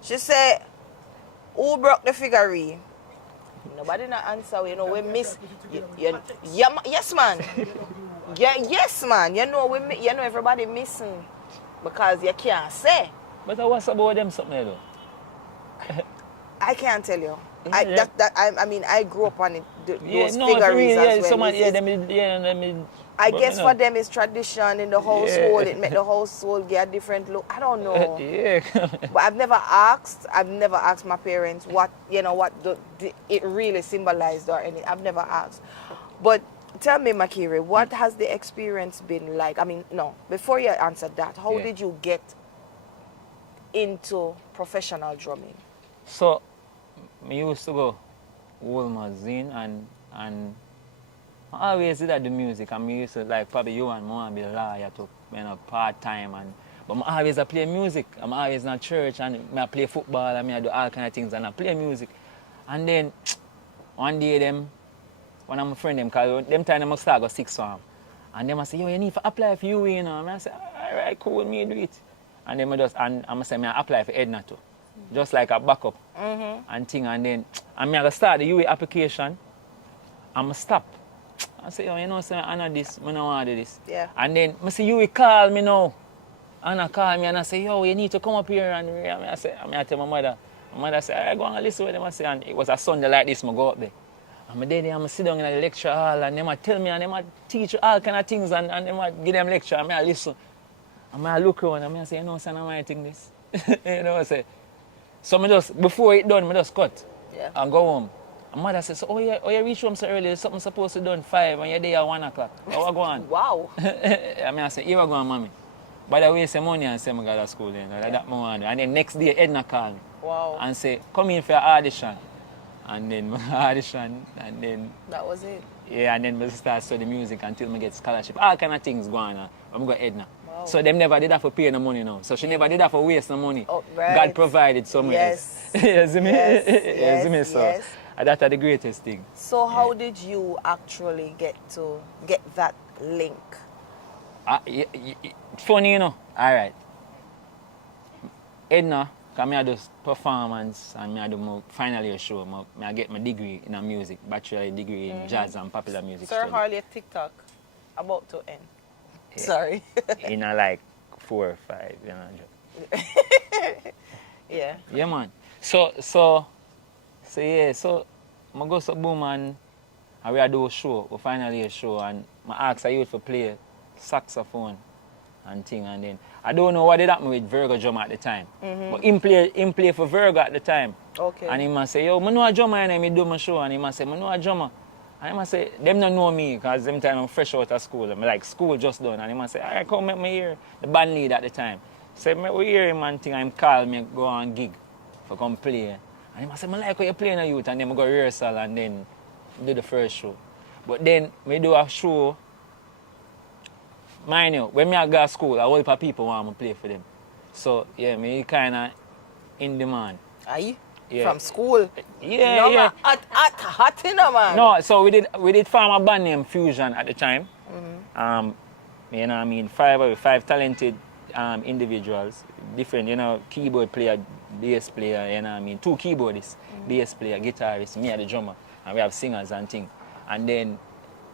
she say, who broke the figure? Nobody not answer. You know, we miss. Yes, man. Yes, man. You know, you know everybody missing because you can't say. But what's about them something though? I can't tell you. I mean, I grew up on it. Those figures as well. I guess for them it's tradition in the household. It make the household get a different look. I don't know. But I've never asked my parents what it really symbolized or anything. I've never asked. But tell me, Makiri, what has the experience been like? I mean, no. Before you answer that, how did you get into professional drumming? So, I used to go whole magazine and I always did the music. I used to like probably you and more be a lawyer to part time but I always play music. I'm always in church and I play football and I do all kind of things and I play music. And then one day one of my friends cause them time I must start go 6 form. And them I say, yo, you need to apply for you, you know. And I say, alright, cool, me do it. And then I say I apply for Edna too. Just like a backup and thing. And then I'm going to start the UA application. I'm stop. I say, oh, you know, I know this, I don't want to do this. Yeah. And then I say, you will call me now. Anna call me and I say, yo, you need to come up here. And I tell my mother. My mother say, I go and listen to them. I say, and it was a Sunday like this, I go up there. And I'm there, I'm sit down in the lecture hall and they tell me and they teach all kind of things and they give them lecture and I listen. And I look around and I say, you know, son, I think this. You know, I say. So before it done, I just cut and go home. And mother says, oh, you reach home so early, there's something supposed to be done 5 and you're there at 1 o'clock. How I go on? Wow. I say, here I go on, mommy. By the way, say money and say I go to school then. That's what I want. And then next day, Edna called me. Wow. And say, come in for your audition. And then my audition, and then... That was it? Yeah, and then I start studying music until I get scholarship. All kind of things going on. I'm going to Edna. Wow. So them never did that for pay no money now. So she never did that for waste no money. Oh, right. God provided somewhere else. Yes. Yes. So that's the greatest thing. So how did you actually get that link? Funny, you know. All right. Edna, because I do performance and I do my final year show. I get my degree in music, bachelor degree in jazz and popular music. Sir Harley TikTok about to end. Yeah. Sorry. In like 4 or 5, you know. Yeah. Yeah, man. So I go to Boom and we do a show, a final year show, and I ask a youth to play saxophone and thing, and then I don't know what did happen with Virgo drummer at the time. But him play for Virgo at the time. Okay. And he must say, yo, I know a drummer and I do my show, and he must say, I know a drummer. And he must say, them don't know me because them time I'm fresh out of school. I'm like, school just done. And he must say, all right, come make me hear the band lead at the time. So we hear him and thing, and him call me go on gig for come play. And he must say, I like how you play in a youth, and then I go rehearsal and then do the first show. But then we do a show. Mind you, when I go to school, a whole heap of people want me to play for them. So, yeah, me kind of in demand. Aye? Yeah. From school? Yeah, No, yeah. man, hot in the man. No, so we did form a band named Fusion at the time. You know what I mean? Five talented individuals, different, you know, keyboard player, bass player, you know what I mean? 2 keyboardists, bass player, guitarist, me and the drummer, and we have singers and things. And then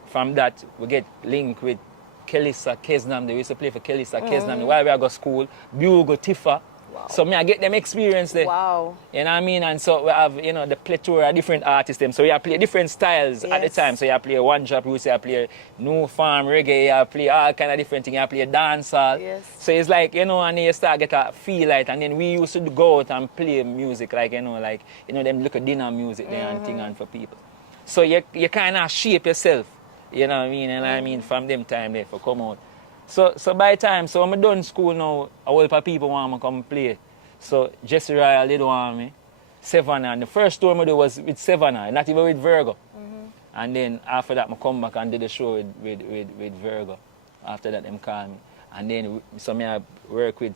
from that, we get linked with Kelissa, Kesnam. They used to play for Kelissa, Kesnam. While we go school, Bugle, Tifa. Wow. So me, I get them experience there. Wow. You know what I mean? And so we have, you know, the plethora of different artists them. So you play different styles at the Yes. time. So you play one drop roots, you play new farm reggae, you play all kind of different things, you play dancehall. Yes. So it's like, you know, and then you start get a feel like, and then we used to go out and play music, like, you know, them look at dinner music there and thing and for people. So you kind of shape yourself, you know what I mean? And I mean, from them time there for come out. So by the time, so when I'm done school now, a whole lot of people want me to come play. So Jesse Royal did want me, Savannah, and the first tour I did was with Savannah, not even with Virgo. And then after that, I come back and did a show with Virgo. After that, them call me. And then, so I work with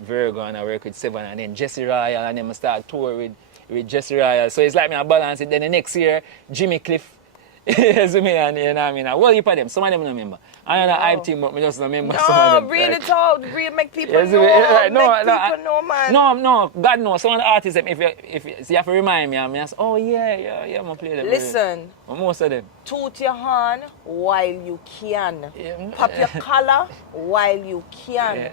Virgo and I work with Savannah, and then Jesse Royal, and then I start tour with Jesse Royal. So it's like me I balance it. Then the next year, Jimmy Cliff. You see me, and you know what I mean? Well, you put them, some of them don't remember. I don't know hype team, but I just don't remember some of No, them. breathe like, it out. Breathe, make people Yes, know. right, no, make no, people know, man. No, God knows. Some of the artists, if you have to remind me, I say, oh yeah, I'm gonna play them. Listen, But most of them. toot your horn while you can. Yeah. Pop your collar while you can. Yeah.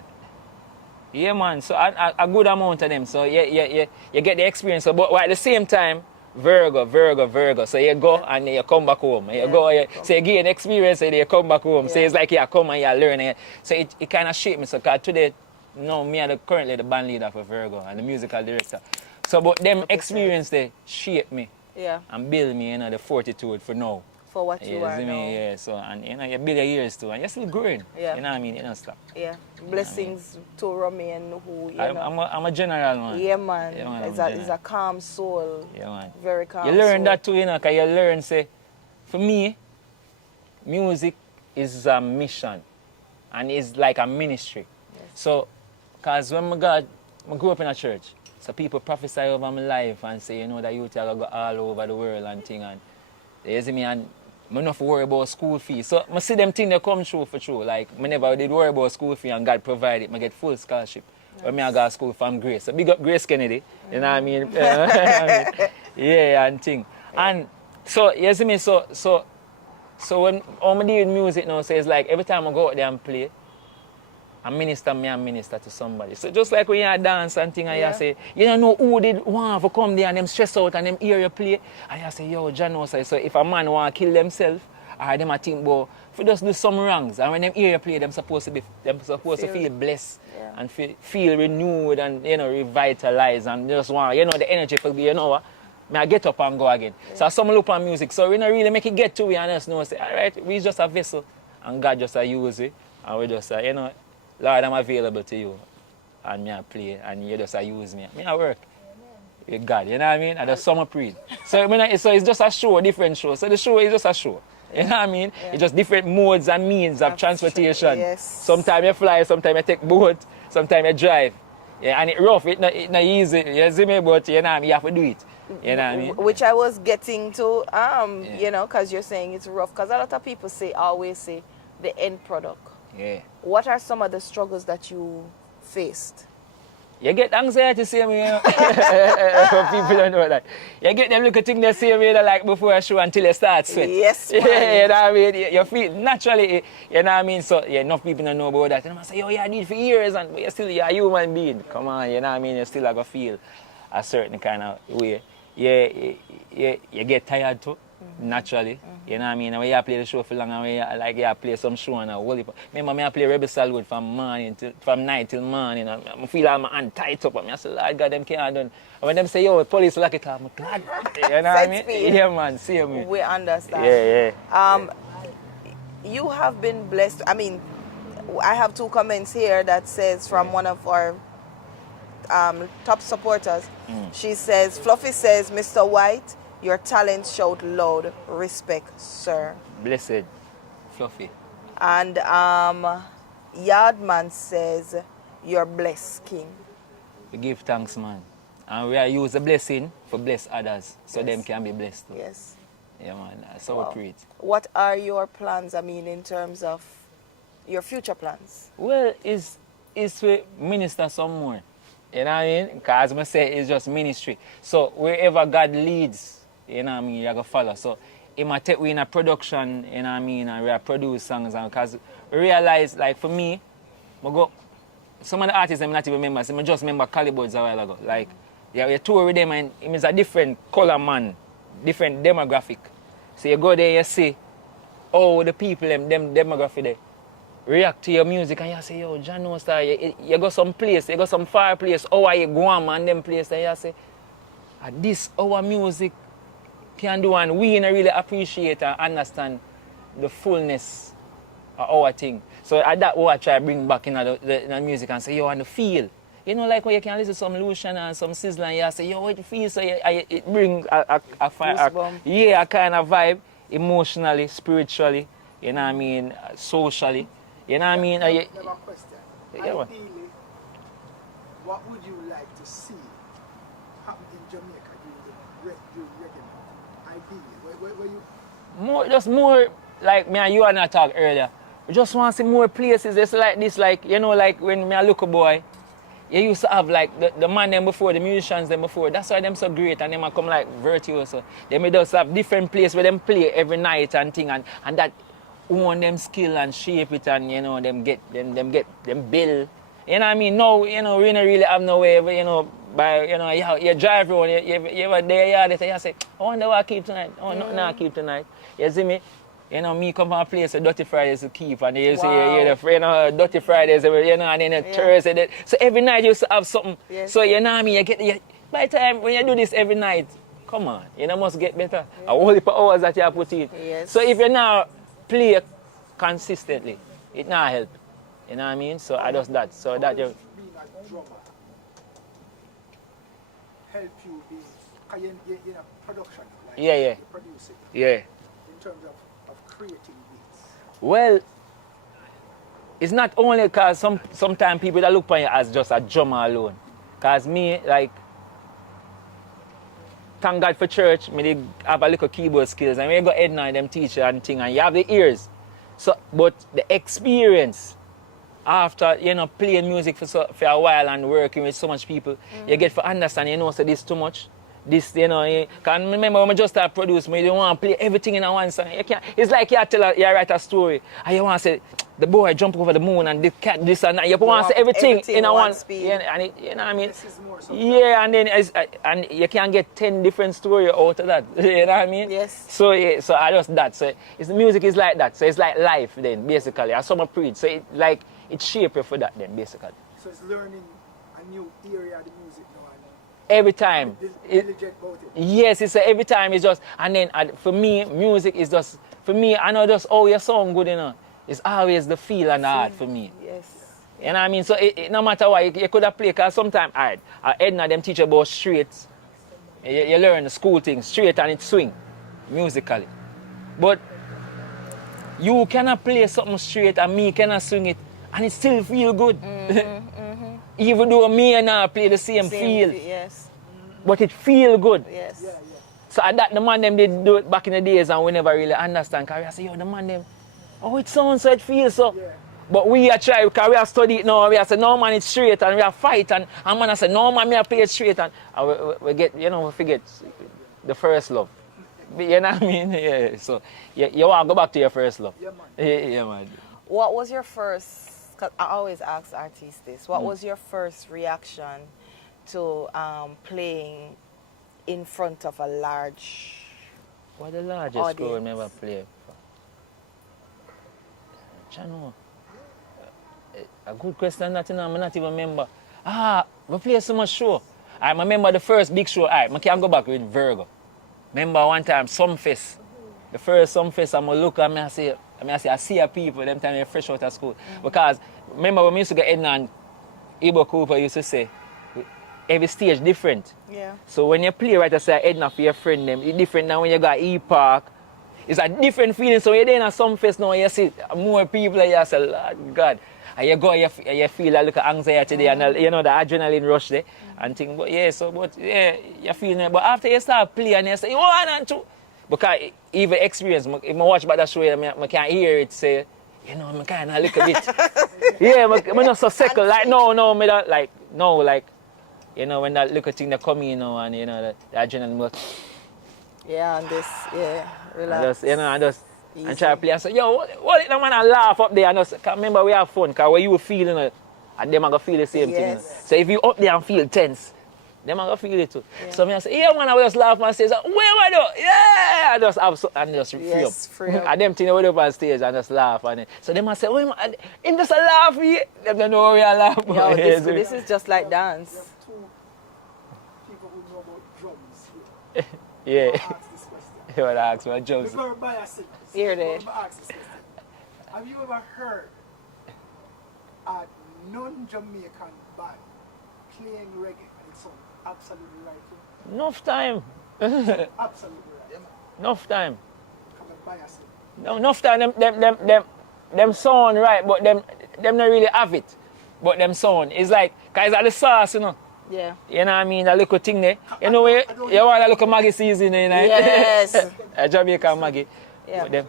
Yeah, man. So a good amount of them. So you get the experience. So, but at the same time, Virgo. So you go and then you come back home. You go, so you gain experience and then you come back home. Yeah. So it's like you come and you learn. So it kind of shaped me. So cause today, me are currently the band leader for Virgo and the musical director. So but them experience they shape me Yeah, and build me, you know, the fortitude for now. for what you are see now. me? Yeah. So and you know you build your years too and you're still growing. Yeah. You know what I mean? You don't stop. Yeah, blessings to Romain who, you know. I'm a general man. Yeah, man. Yeah, man, He's I'm a general. calm soul. Yeah, man. Very calm You learn soul. that too, you know, because you learn, say, for me, music is a mission and it's like a ministry. Yes. So, because when I grew up in a church, so people prophesy over my life and say, you know, that youth are going to go all over the world and thing. And you see me, and I don't worry about school fees. So I see them things that come true for true. Like, I never did worry about school fee and God provided. I get full scholarship. When I go to school from Grace. So big up Grace Kennedy. You know what I mean? Yeah, and thing. And so, you see me, so when I'm doing music now, so it's like every time I go out there and play, I minister to somebody. So just like when you dance and thing, and Yeah. you say, you don't know who did want to come there and them stress out and them hear you play. And you say, yo, John, so if a man want to kill themselves, or them I think, well, if you just do some wrongs, and when them hear you play, them supposed to feel blessed Yeah. and feel renewed and, you know, revitalized and just want, you know, the energy for be, you know what, I get up and go again. Yeah. So some look on music, so we don't really make it get to we and just know, say, all right, we just a vessel and God just a use it, and we just, you know, Lord, I'm available to you, and me I play, and you just use me. I work with God, you know what I mean? And the summer preach. So it's just a show, a different show. So the show is just a show. You know what I mean? Yeah. It's just different modes and means of transportation. Yes. Sometimes you fly, sometimes you take boat, sometimes you drive. Yeah, and it's rough, it's not easy, you see me, but you know what I mean? You have to do it. You know what I mean? Which I was getting to, Yeah. you know, because you're saying it's rough. Because a lot of people always say the end product. Yeah. What are some of the struggles that you faced? You get anxiety same way, you know? People don't know that. You get them little things the same way like before a show until you start sweat. Yes, man. Yeah, you know what I mean? You feel naturally, you know what I mean? So yeah, enough people don't know about that. And I say, yo, I did it for years, and but you're a human being. Come on, you know what I mean? You still have to feel a certain kind of way. You get tired too. Naturally, you know what I mean? And when you play the show for long, and when you play some show and a whole heap. Remember, I play Rebel Salwood from night till morning. And I feel like my hand tight up. And I say, Lord God, them can't done. And when them say, yo, police lock it up, I'm glad. You know what I mean? Speed. Yeah, man, see me. We understand. Yeah. You have been blessed. I mean, I have 2 comments here that says from one of our top supporters. She says, Fluffy says, Mr. White, your talent showed loud. Respect, sir. Blessed. Fluffy. And Yardman says, you're blessed, king. We give thanks, man. And we are use the blessing for bless others, so Yes. them can be blessed too. Yes. Yeah, man. So Wow. we pray it. What are your plans, I mean, in terms of your future plans? Well, it's to minister some more. You know what I mean? Because I say it's just ministry. So wherever God leads, you know what I mean, you're going to follow. So it might take we in a production, you know what I mean, and we are produce songs. Because we realize, like for me, some of the artists I'm not even remember. So I just remember Calorie a while ago. Like, yeah, we tour with them and it's a different color man, different demographic. So you go there, you see, oh, the people, them demographic there, react to your music and you say, yo, John knows that you go some place, you go some far place, how are you going, man, them place, and you say, this our music can do, and we really appreciate and understand the fullness of our thing. So at that what I try to bring back in the music and say, yo, and the feel. You know, like when you can listen to some Lucian and some Sizzler and you say, yo, it feels, so it brings a kind of vibe, emotionally, spiritually, you know what I mean, socially. You know what I mean? Never question. Yeah, man. Ideally, what would you like to see happen in Jamaica during Reggae Month? Ideally, where you... More, like me and you and I talked earlier. We just want to see more places. It's like this, like, you know, like when me a little boy, you used to have like the man them before, the musicians them before. That's why them so great and them a come like virtuoso. They may just have different places where them play every night and thing, and that own them skill and shape it, and you know them build. You know what I mean? No, you know, we don't really have no way, you know, by you drive around, you ever there, you say, I wonder what I keep tonight. Oh, nothing I keep tonight. You see me? You know, me come from a place where Dirty Fridays to keep, and you see, you know, Dirty Fridays, you know, and then Thursday. So every night you used to have something. Yes. So you know what I mean? By the time when you do this every night, come on, you know, must get better. A whole heap of hours that you have put in. Yes. So if you now play consistently, it not help. You know what I mean? So I just that. So that you. Being a drummer help you being in a production, like Yeah. you produce it, Yeah. in terms of creating beats. Well, it's not only because sometimes people that look upon you as just a drummer alone. Because me, like, thank God for church, me they have a little keyboard skills. And when you go Edna and them teacher and thing, and you have the ears. So, but the experience after, you know, playing music for a while and working with so much people, you get to understand, you know, so this too much. This, you know, because remember when I just start producing, you don't want to play everything in a one song. You can't, it's like you write a story and you want to say, the boy jump over the moon and the cat this and that. You want to say everything in a one speed. Yeah, and you know what I mean? This is more And then and you can get 10 different stories out of that. You know what I mean? Yes. So so I just that. So the music is like that. So it's like life then, basically. I summer preach. So it shape you for that then, basically. So it's learning a new area of the music now. Every time. Diligent about it. Yes, it's every time it's just, and then for me, music is just, for me, I know just, oh, your song good, you know. It's always the feel and the art for me. Yes. You know what I mean? So no matter what, you could have played, because sometimes, Edna, them teach about straight. You learn the school things, straight and it swing, musically. But you cannot play something straight and me cannot swing it, and it still feel good. Even though me and I play the same feel. Yes. But it feel good. Yes. So at that, the man them did do it back in the days and we never really understand. Because I say, yo, the man them, oh, it sounds so, it feels so. Yeah. But we are trying, because we are studying it now, we are saying, no man, it's straight, and we are fight, and man I say, no man, me I play it straight, and we get, you know, we forget the first love. You know what I mean? Yeah, so you want to go back to your first love. Yeah, man. Yeah, man. What was your first, because I always ask artists this, what was your first reaction to playing in front of a large What the largest audience? crowd I ever played for? Chano. A good question that I not even remember. We play so much show. I remember the first big show. I can go back with Virgo. Remember one time, Sumfest. The first Sumfest, I'm going to look and I see a people, them time they're fresh out of school. Because remember when we used to get Edna and Ibo Cooper used to say, every stage different. Yeah. So when you play right, I say Edna for your friend them, it's different now when you got E-Park. It's a different feeling. So you're there in a Sumfest now, you see more people and you say, Lord God. And you go, you feel a little anxiety there, and you know, the adrenaline rush there, and things. But yeah, you feel it. But after you start playing, you say, 1 and 2. Because even experience, if I watch back that show, I can hear it say, you know, I kind of a little bit. Yeah, I'm not so second. Like, no, me that, like, no, like, you know, when that little thing that come in, you know, and, you know, the adrenaline goes. Yeah, and this, relax. Just, you know, and try to play and say, yo, what it, man, I laugh up there. And just, cause remember, we have fun, because when you feel, you know, and them are going to feel the same thing. You know? So if you up there and feel tense, them are going to feel it too. Yeah. So I say, yeah, man, I just laugh and say, where am I do? Yeah! And just have and just free up. And them things up on stage and just laugh. And so them say, wait, man, him just a laugh here. Them don't know we are laughing. Yo, this is just like dance. We have 2 people who know about drums here. Yeah. Ask this question. You want to ask about drums? Before we ask this Here they. question. Have you ever heard a non-Jamaican band playing reggae and it sounds absolutely right to you? Enough time. Absolutely right. Enough time. Come and bias it. No, enough time. Them sound right, but them not really have it. But them sound. It's like, cause it's like the sauce, you know. Yeah. You know what I mean? A little thing there. You know where you want a little Maggie season, you know? Yes. A Jamaican Maggie. Yeah. But them,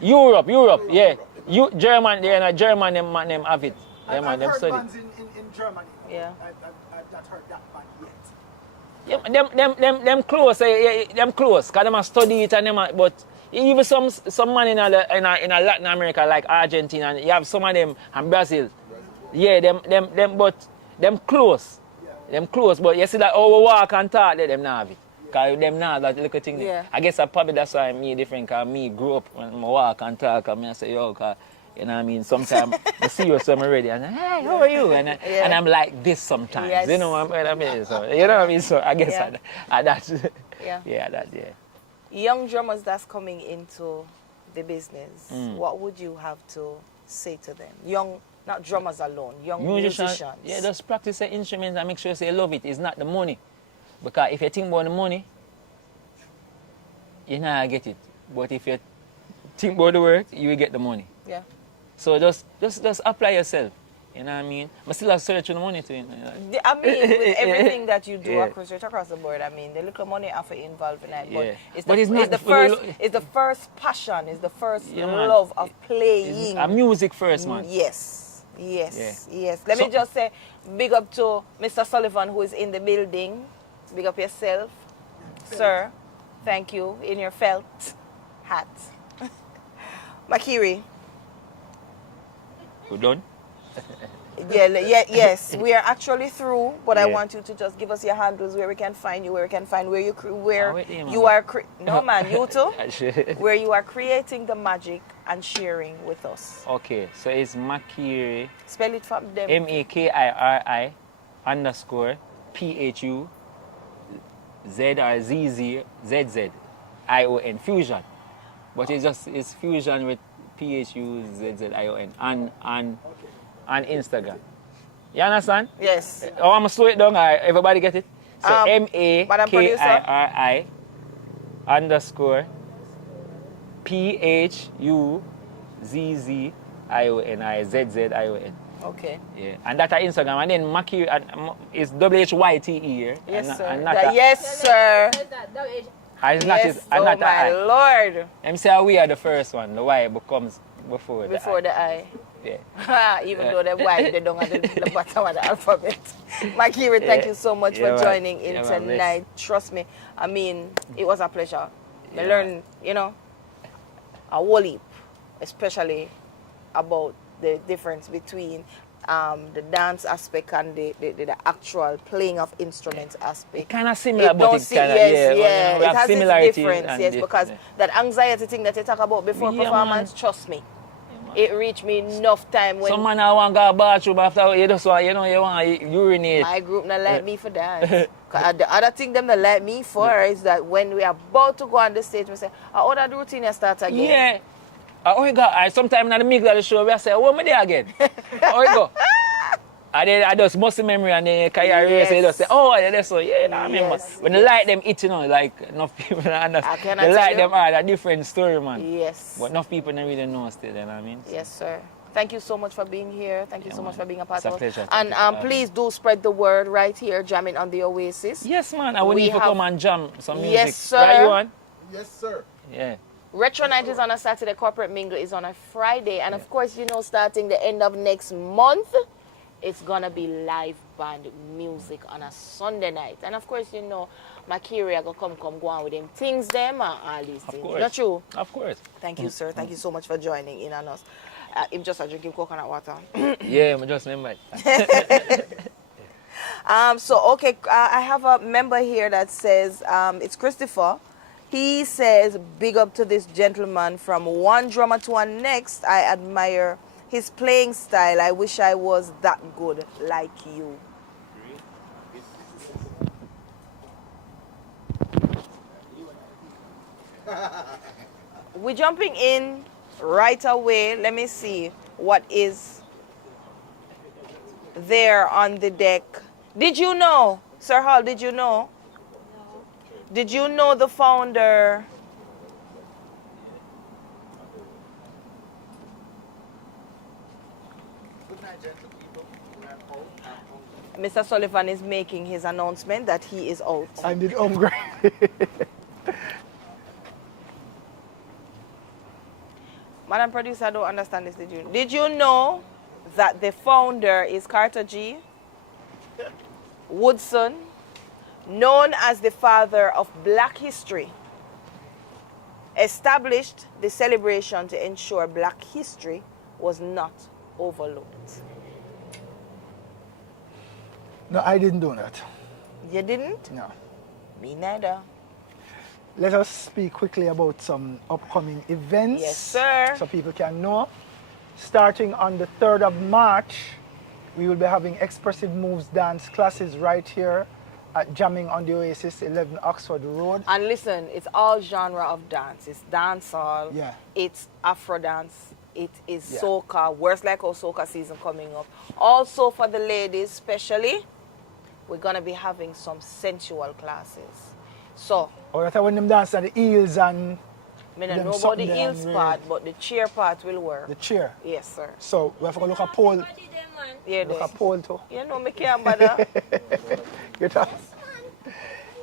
Europe, yeah. German, yeah, German them have it. Yeah, man, I've them heard study. bands in Germany. Yeah. I've not heard that band yet. Yeah, them close, them close, cause them a study it and them. But even some man in a Latin America like Argentina, and you have some of them and Brazil. Yeah, but them close. Yeah. Them close, but you see that how we walk and talk, them not have it. Cause them not that little thing. Yeah. I guess probably that's why me different. Cause me grew up when I walk and talk, and I say yo, cause you know what I mean. Sometimes I see you somewhere already, and hey, how are you? And I'm like this sometimes. Yes. You know what I mean? So you know what I mean. So I guess that. Yeah. Young drummers that's coming into the business, what would you have to say to them? Young, not drummers alone, young musicians. Yeah, just practice the instruments and make sure you love it. It's not the money. Because if you think about the money, you're not going to get it. But if you think about the work, you will get the money. Yeah. So just apply yourself. You know what I mean? But still have search for the money too. You know? I mean, with everything that you do across the board, I mean, the little money after involved in it. But it's the first passion, it's the first love of playing. It's music first, man. Yes. Let me just say, big up to Mr. Sullivan, who is in the building. Big up yourself, sir. Thank you, in your felt hat. Makiri. We're done? Yes, we are actually through, but I want you to just give us your handles, where we can find you, where we can find where you are, no man, you too, where you are creating the magic and sharing with us. Okay, so it's Makiri. Spell it for them. Makiri _ PHU ZRZZZZ ION fusion, but it's fusion with PHUZZION on Instagram. You understand? Yes. Oh, I'm gonna slow it down. Everybody get it? So MAKIRI _ PHUZZION. Okay. Yeah, and that's Instagram, and then Makiri is WHYTE here. Yes, sir. Yes, sir. Oh my Lord. I'm saying we are the first one. The Y becomes before the I. Yeah. Even though the Y, they don't have the bottom of the alphabet. Makiri, thank you so much for joining in tonight. Trust me, I mean, it was a pleasure. I learned, a whole heap, especially about the difference between the dance aspect and the actual playing of instruments aspect. Kind of similar, but it's kind of, it has its difference, because that anxiety thing that you talk about before performance, trust me, it reached me enough time when... Some man I want to go to the bathroom after you just want, you want to urinate. My group not like me for that. The other thing them that like me for is that when we are about to go on the stage, we say, how that routine you start again? Yeah. Oh my God, sometimes in the middle of the show, we say, oh, am I there again? Oh, we go. And then I just muscle memory and then carry Yes. so you just say, oh, yeah, that's so, yeah, I remember. Yes, When the light them eat, you know, like enough people don't understand. cannot The tell light you. them are a different story, man. Yes. But enough people don't really know still, you know what I mean? Yes, sir. Thank you so much for being here. Thank you Yeah, so much man. for being a part It's a of it. pleasure. And Thank you for having please do spread the word right here, jamming on the Oasis. Yes, man. I will We need to have- come and jam some music. Yes, sir. Right, you want? Yes, sir. Yeah. Retro Night is on a Saturday, Corporate Mingle is on a Friday. And of course, you know, starting the end of next month, it's gonna be live band music on a Sunday night. And of course, you know, Makiri go come go on with them things them and all these Of things. course. Not true? Of course. Thank you, sir. Thank you so much for joining in on us. I'm just drinking coconut water. Yeah, I just remember. Okay, I have a member here that says, it's Christopher. He says, big up to this gentleman from one drummer to one next. I admire his playing style. I wish I was that good like you. We're jumping in right away. Let me see what is there on the deck. Did you know, Sir Hall, did you know? Did you know the founder? Mr. Sullivan is making his announcement that he is out. I did hungry. Madam Producer, I don't understand this. Did you know that the founder is Carter G. Woodson, known as the father of Black history, established the celebration to ensure Black history was not overlooked? No, I didn't do that. You didn't? No. Me neither. Let us speak quickly about some upcoming events. Yes, sir. So people can know. Starting on the 3rd of March, we will be having expressive moves dance classes right here at Jamming on the Oasis, 11 Oxford Road. And listen, it's all genre of dance. It's dancehall. Yeah. It's Afro dance. It is Yeah. soca. Worse like our soca season coming up. Also for the ladies, especially, we're gonna be having some sensual classes. So, Or that when them dance at the heels and I don't them know about the something there heels and part, but the chair part will work. the chair. Yes, sir. So we have to go look at pole. Yeah, Look at pole too. you know me can't bother. Get up.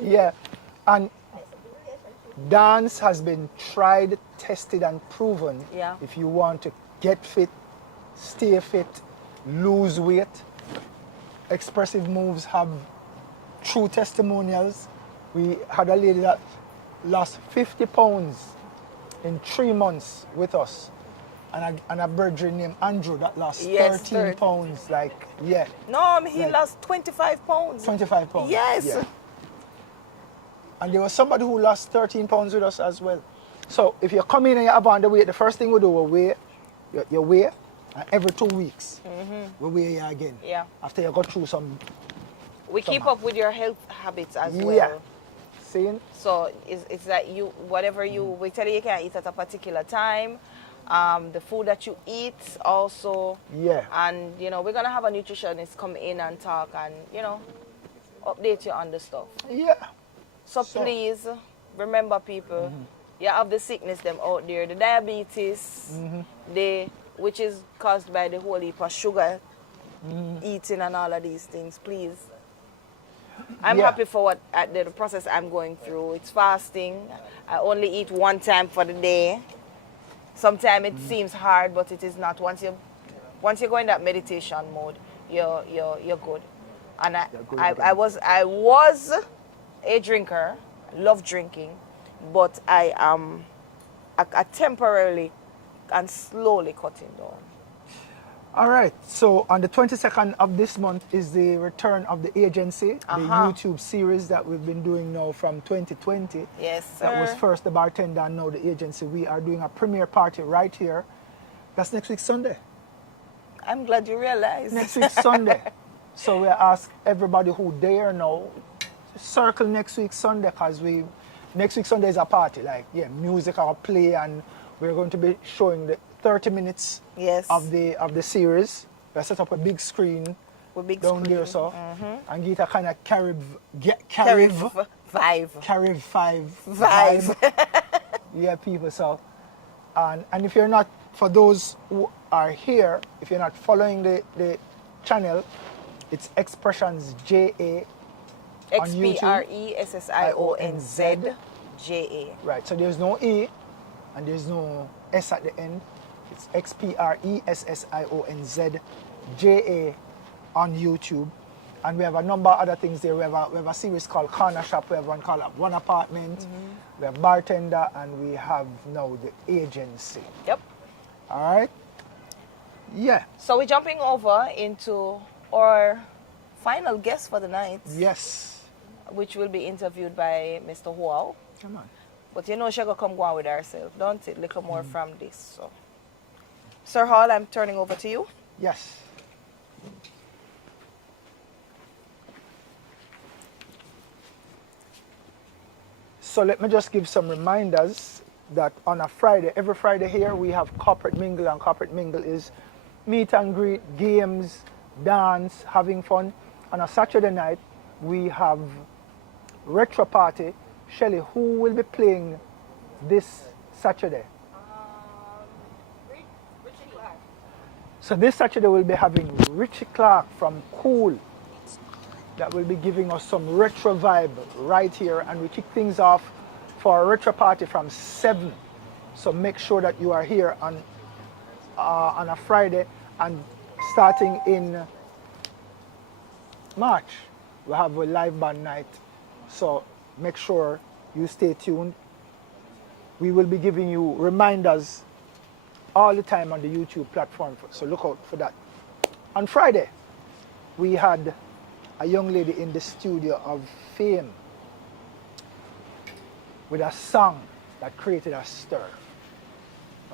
Yeah. And dance has been tried, tested and proven. Yeah. If you want to get fit, stay fit, lose weight, expressive moves have true testimonials. We had a lady that lost 50 pounds in 3 months with us. And a brethren named Andrew that lost Yes, 13 30. pounds. Like, yeah, No, he Like- lost 25 pounds. 25 pounds. Yes. Yeah. And there was somebody who lost 13 pounds with us as well. So if you come in and you have on the weight, the first thing we do, we weigh your weight, and every 2 weeks, we weigh you again. Yeah. After you go through some, We keep Somehow. up with your health habits as Yeah. well. seeing, So it's that you, whatever we tell you can't eat at a particular time, the food that you eat also, yeah. and you know, we're gonna have a nutritionist come in and talk and, you know, update you on the stuff. Yeah. So So- please remember, people, you have the sickness them out there, the diabetes, which is caused by the whole heap of sugar eating and all of these things. Please, I'm Yeah. happy for the process I'm going through. It's fasting. I only eat one time for the day. Sometimes it seems hard, but it is not. Once you go in that meditation mode, you're good. And You're good I was a drinker, love drinking, but I am temporarily and slowly cutting down. All right. So on the 22nd of this month is the return of the agency, the YouTube series that we've been doing now from 2020. Yes, sir. That was first the bartender and now the agency. We are doing a premiere party right here. That's next week Sunday. I'm glad you realized. Next week Sunday. So we ask everybody who dare now to circle next week Sunday because next week Sunday is a party. Like, yeah, music will play and we're going to be showing the 30 minutes Yes. of the series. We set up a big screen With big down screen. there, so. And get a kind of Carib Vibe. Carib 5 Vibe. Yeah, people, so. And if you're not, for those who are here, if you're not following the channel, it's Xpressionz JA on YouTube. Xpressionz JA. Right, so there's no E and there's no S at the end. It's Xpressionz JA on YouTube. And we have a number of other things there. We have a series called Corner Shop. We have one called One Apartment. We have Bartender, and we have now the agency. Yep. All right? Yeah. So we're jumping over into our final guest for the night, Yes. which will be interviewed by Mr. Huao. Come on. But you know she gonna come go on with herself, don't it? Little more from this. So, Sir Hall, I'm turning over to you. Yes. So let me just give some reminders that on a Friday, every Friday here, we have Corporate Mingle, and Corporate Mingle is meet and greet, games, dance, having fun. On a Saturday night, we have Retro Party. Shelley, who will be playing this Saturday? Richie Clark. So this Saturday we'll be having Richie Clark from Cool that will be giving us some retro vibe right here, and we kick things off for a retro party from 7. So make sure that you are here on a Friday, and starting in March we have a live band night. So make sure you stay tuned. We will be giving you reminders all the time on the YouTube platform, so look out for that. On Friday, we had a young lady in the studio of fame with a song that created a stir,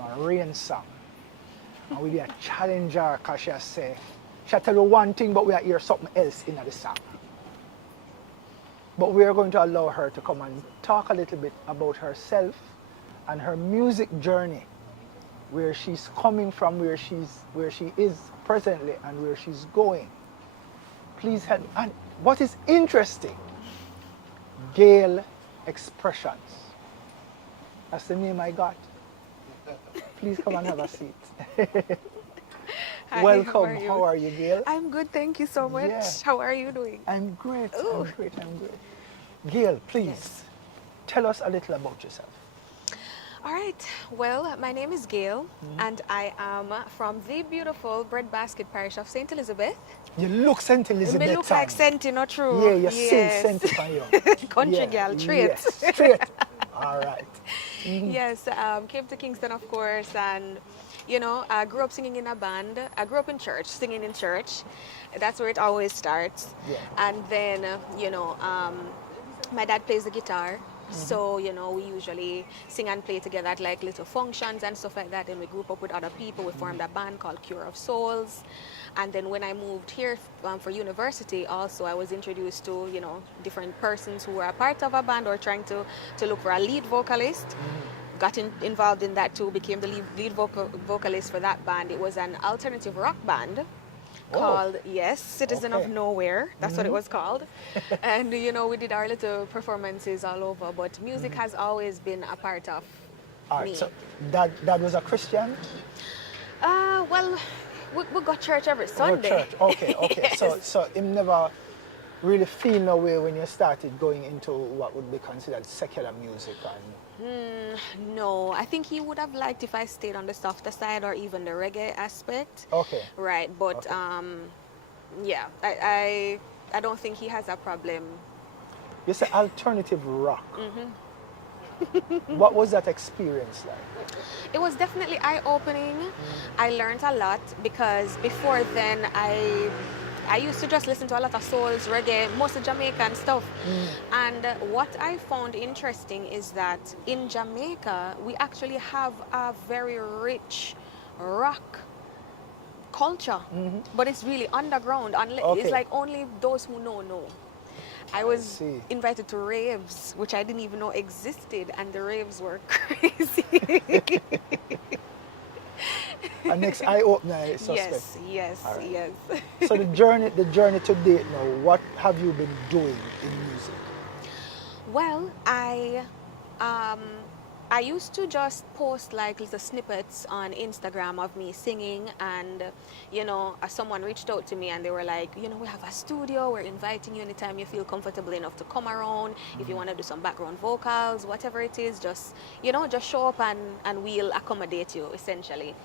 a rain song. And we did a challenge her because she tell you one thing, but we are hear something else in the song. But we are going to allow her to come and talk a little bit about herself and her music journey, where she's coming from, where she is presently, and where she's going. Please help. And what is interesting, Gail Xpressionz. That's the name I got. Please come and have a seat. Hi, Welcome. How are you, Gail? I'm good, thank you so much. Yeah. How are you doing? I'm great. Ooh. I'm great. Gail, please Yes. tell us a little about yourself. All right. Well, my name is Gail, and I am from the beautiful Breadbasket Parish of St. Elizabeth. You look St. Elizabeth. Me look like Saint, not true? Yeah, you say St. on you. Country girl, straight. Yes, straight. All right. Yes, came to Kingston, of course, and you know, I grew up singing in a band. I grew up in church, singing in church. That's where it always starts. Yeah. And then, you know, my dad plays the guitar. So, you know, we usually sing and play together at like little functions and stuff like that. And we grew up with other people. We formed a band called Cure of Souls. And then when I moved here for university, also I was introduced to, you know, different persons who were a part of a band or trying to look for a lead vocalist. Got involved in that too, became the lead vocalist for that band. It was an alternative rock band called, yes, Citizen of Okay. Nowhere. That's what it was called. And, you know, we did our little performances all over, but music has always been a part of All me. right. So that was a Christian? Well, we got church every Or Sunday. church. Okay. Yes. So him never really feel no way when you started going into what would be considered secular music and No, I think he would have liked if I stayed on the softer side or even the reggae aspect. okay. Right, but Okay. yeah, I don't think he has a problem. You say alternative rock. What was that experience like? It was definitely eye-opening. I learned a lot because before then I used to just listen to a lot of souls, reggae, mostly Jamaican stuff. And what I found interesting is that in Jamaica, we actually have a very rich rock culture, but it's really underground. Okay. It's like only those who know. I was see. invited to raves, which I didn't even know existed, and the raves were crazy. A next eye opener, I suspect. Yes, yes, All right. yes. So the journey to date now, what have you been doing in music? Well, um, I used to just post like little snippets on Instagram of me singing, and someone reached out to me and they were like, we have a studio, we're inviting you anytime you feel comfortable enough to come around. If you want to do some background vocals, whatever it is, just show up and we'll accommodate you essentially.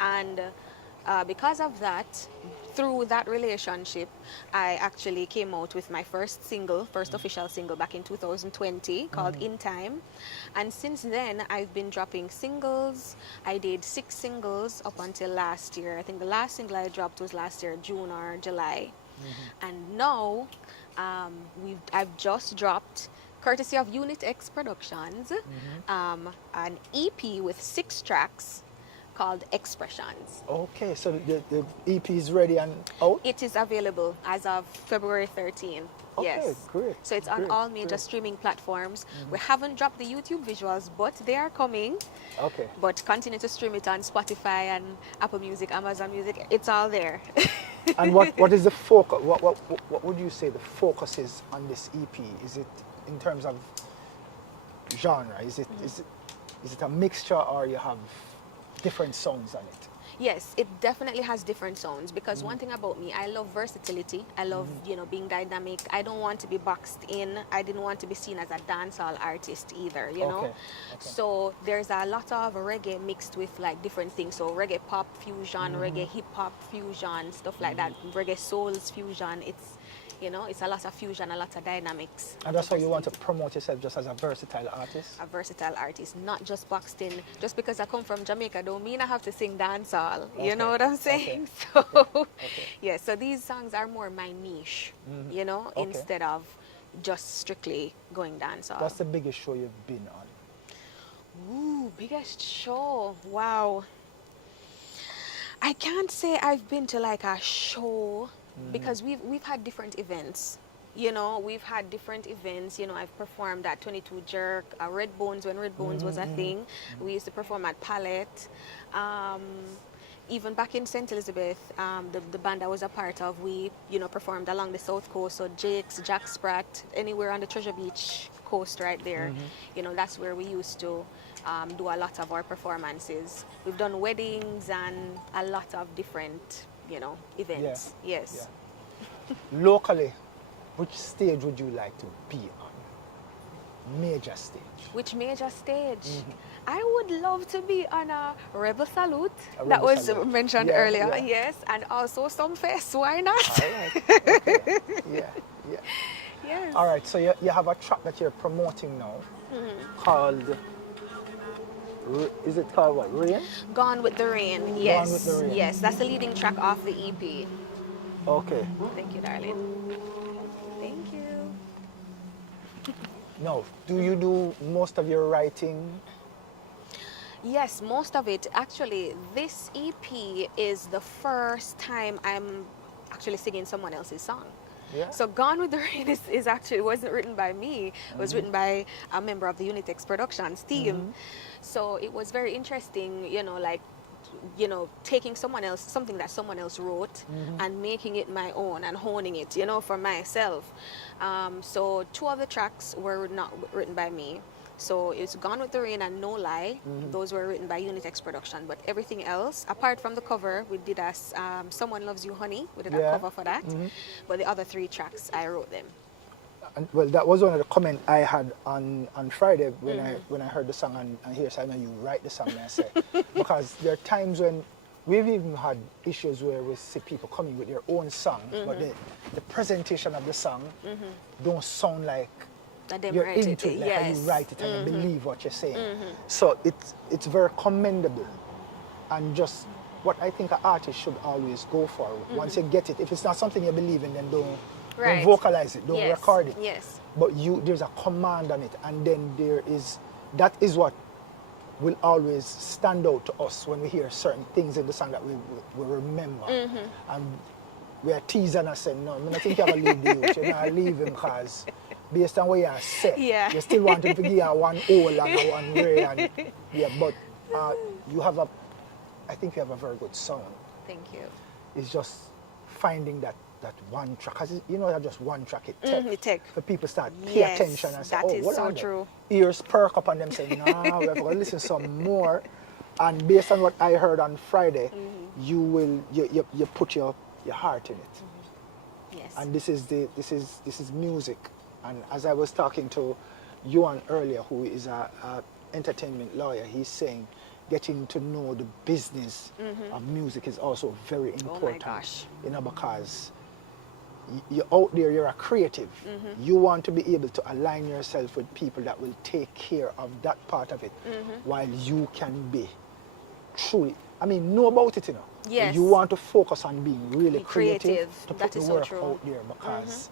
And because of that, through that relationship, I actually came out with my first official single back in 2020 called In Time. And since then, I've been dropping singles. I did 6 singles up until last year. I think the last single I dropped was last year, June or July. And now, I've just dropped, courtesy of Unit Xpressionz, an EP with 6 tracks called Xpressionz. Okay, so the EP is ready and out? It is available as of February 13th. Okay, Yes. great. So it's on great, all major great. streaming platforms. We haven't dropped the YouTube visuals, but they are coming. Okay. But continue to stream it on Spotify and Apple Music, Amazon Music. It's all there. And what is the focus? What would you say the focus is on this EP? Is it in terms of genre? Is it a mixture, or you have different songs on it? Yes, it definitely has different sounds, because one thing about me, I love versatility. I love, being dynamic. I don't want to be boxed in. I didn't want to be seen as a dancehall artist either, you know? Okay. So there's a lot of reggae mixed with like different things. So reggae pop fusion, reggae hip hop fusion, stuff like that. Reggae souls fusion. It's a lot of fusion, a lot of dynamics. And that's how you want to promote yourself, just as a versatile artist? A versatile artist, not just boxed in. Just because I come from Jamaica don't mean I have to sing dancehall. Okay. You know what I'm saying? So, yeah, so these songs are more my niche, instead of just strictly going dancehall. That's the biggest show you've been on? Ooh, biggest show. Wow. I can't say I've been to like a show, because we've had different events. We've had different events. I've performed at 22 Jerk, Red Bones, when Red Bones was a thing. We used to perform at Palette. Even back in St. Elizabeth, the band I was a part of, we, performed along the South Coast. So Jake's, Jack Spratt, anywhere on the Treasure Beach coast right there. That's where we used to do a lot of our performances. We've done weddings and a lot of different, events. Yeah. Yes. Yeah. Locally, which stage would you like to be on? Major stage? Which major stage? I would love to be on a Rebel Salute. A That Rebel was Salute. mentioned Yeah, earlier. yeah. Yes, and also some fest. Why not? All right. Okay. Yeah. Yes. All right, so you have a track that you're promoting now called, is it called what, Rain? Gone with the Rain. Yes. Gone with the Rain. Yes, that's the leading track off the EP. Okay. Thank you, darling. Thank you. Now, do you do most of your writing? Yes, most of it. Actually, this EP is the first time I'm actually singing someone else's song. Yeah. So Gone with the Rain is actually, wasn't written by me. It was written by a member of the Unit Xpressionz team. So it was very interesting, taking something that someone else wrote and making it my own and honing it, for myself. So 2 of the tracks were not written by me. So it's Gone with the Rain and No Lie. Those were written by Unit Xpressionz. But everything else, apart from the cover, we did Someone Loves You Honey. We did a cover for that. But the other 3 tracks, I wrote them. And, well, that was one of the comments I had on Friday when I heard the song, and here, so I know you write the song, and I say, because there are times when we've even had issues where we see people coming with their own song, but the presentation of the song don't sound like you're into it, like how you write it and you believe what you're saying. So it's very commendable, and just what I think an artist should always go for. Once you get it, if it's not something you believe in, then don't vocalize it, don't record it. Yes. But there's a command on it, and then that is what will always stand out to us when we hear certain things in the song that we remember. And we are teasing us saying, no, I think you have to leave the youth. You're not leaving because based on what you have said, you still want to give you one old and one ray. And, but you have a I think you have a very good sound. Thank you. It's just finding that one track. Because you know, just one track it takes. It take. For people start pay Yes, attention and say, that oh, is what so are they? true. Ears perk up on them saying, nah, we have got to listen some more. And based on what I heard on Friday, you put your heart in it. Yes. And this is music. And as I was talking to Ewan earlier, who is a entertainment lawyer, he's saying getting to know the business of music is also very important. Oh my gosh. You know, because you're out there, you're a creative. You want to be able to align yourself with people that will take care of that part of it while you can be truly, I mean, know about it, you know. Yes. You want to focus on being really Be creative creative. to put That the is so work true. out there, because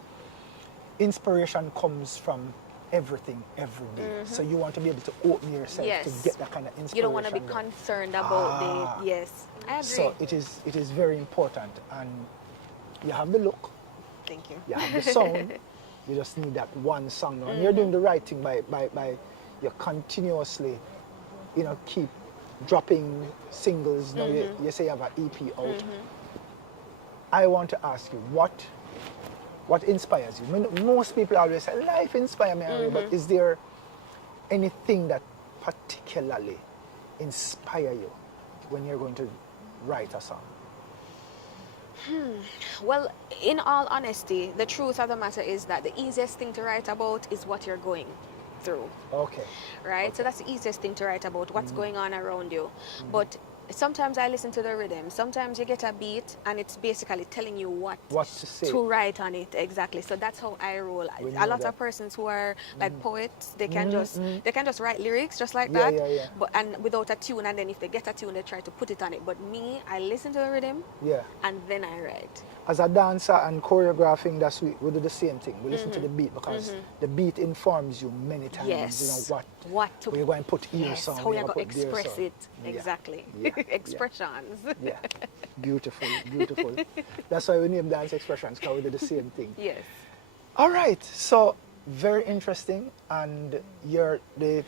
inspiration comes from everything every day. So you want to be able to open yourself Yes. to get that kind of inspiration. You don't want to be there. concerned about the, yes, I agree. So it is very important, and you have the look, Thank you. you have the sound, you just need that one song now. And you're doing the right thing by you continuously, you know, keep dropping singles. Now you say you have an EP out. I want to ask you, what inspires you? I mean, most people always say, life inspires me, but is there anything that particularly inspire you when you're going to write a song? Well, in all honesty, the truth of the matter is that the easiest thing to write about is what you're going through, Okay. right? So that's the easiest thing to write about, what's going on around you. But sometimes I listen to the rhythm. Sometimes you get a beat and it's basically telling you what to say. to write on it. Exactly. So that's how I roll. We A know lot that. of persons who are like poets, they can just write lyrics just like Yeah, that. yeah. But and without a tune, and then if they get a tune, they try to put it on it. But me, I listen to the rhythm Yeah. and then I write. As a dancer and choreographing, we do the same thing. We listen to the beat, because the beat informs you many times. Yes. You know What to where you're going to put here yes, song, how where you you're go going to put there express song. it. Yeah. Exactly. Yeah. Xpressionz. Yeah. Beautiful, beautiful. That's why we name dance Xpressionz, because we do the same thing. Yes. All right, so very interesting. And the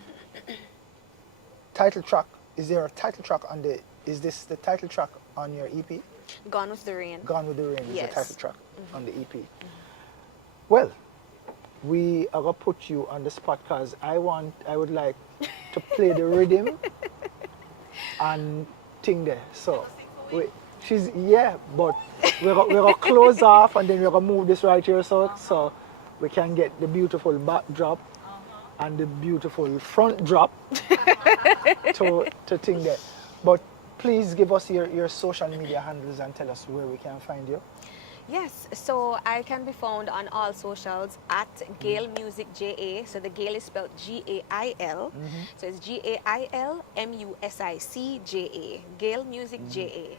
title track, is there a title track on is this the title track on your EP? Gone with the Rain. Gone with the Rain is Yes. the title track on the EP. Well, we are gonna put you on the spot, because I would like to play the rhythm and thing there. So but we're gonna close off, and then we're gonna move this right here so we can get the beautiful back drop and the beautiful front drop to thing there. But please give us your social media handles and tell us where we can find you. Yes, so I can be found on all socials at Gail Music JA. So the Gail is spelled Gail. So it's GailMusic Gail Music JA.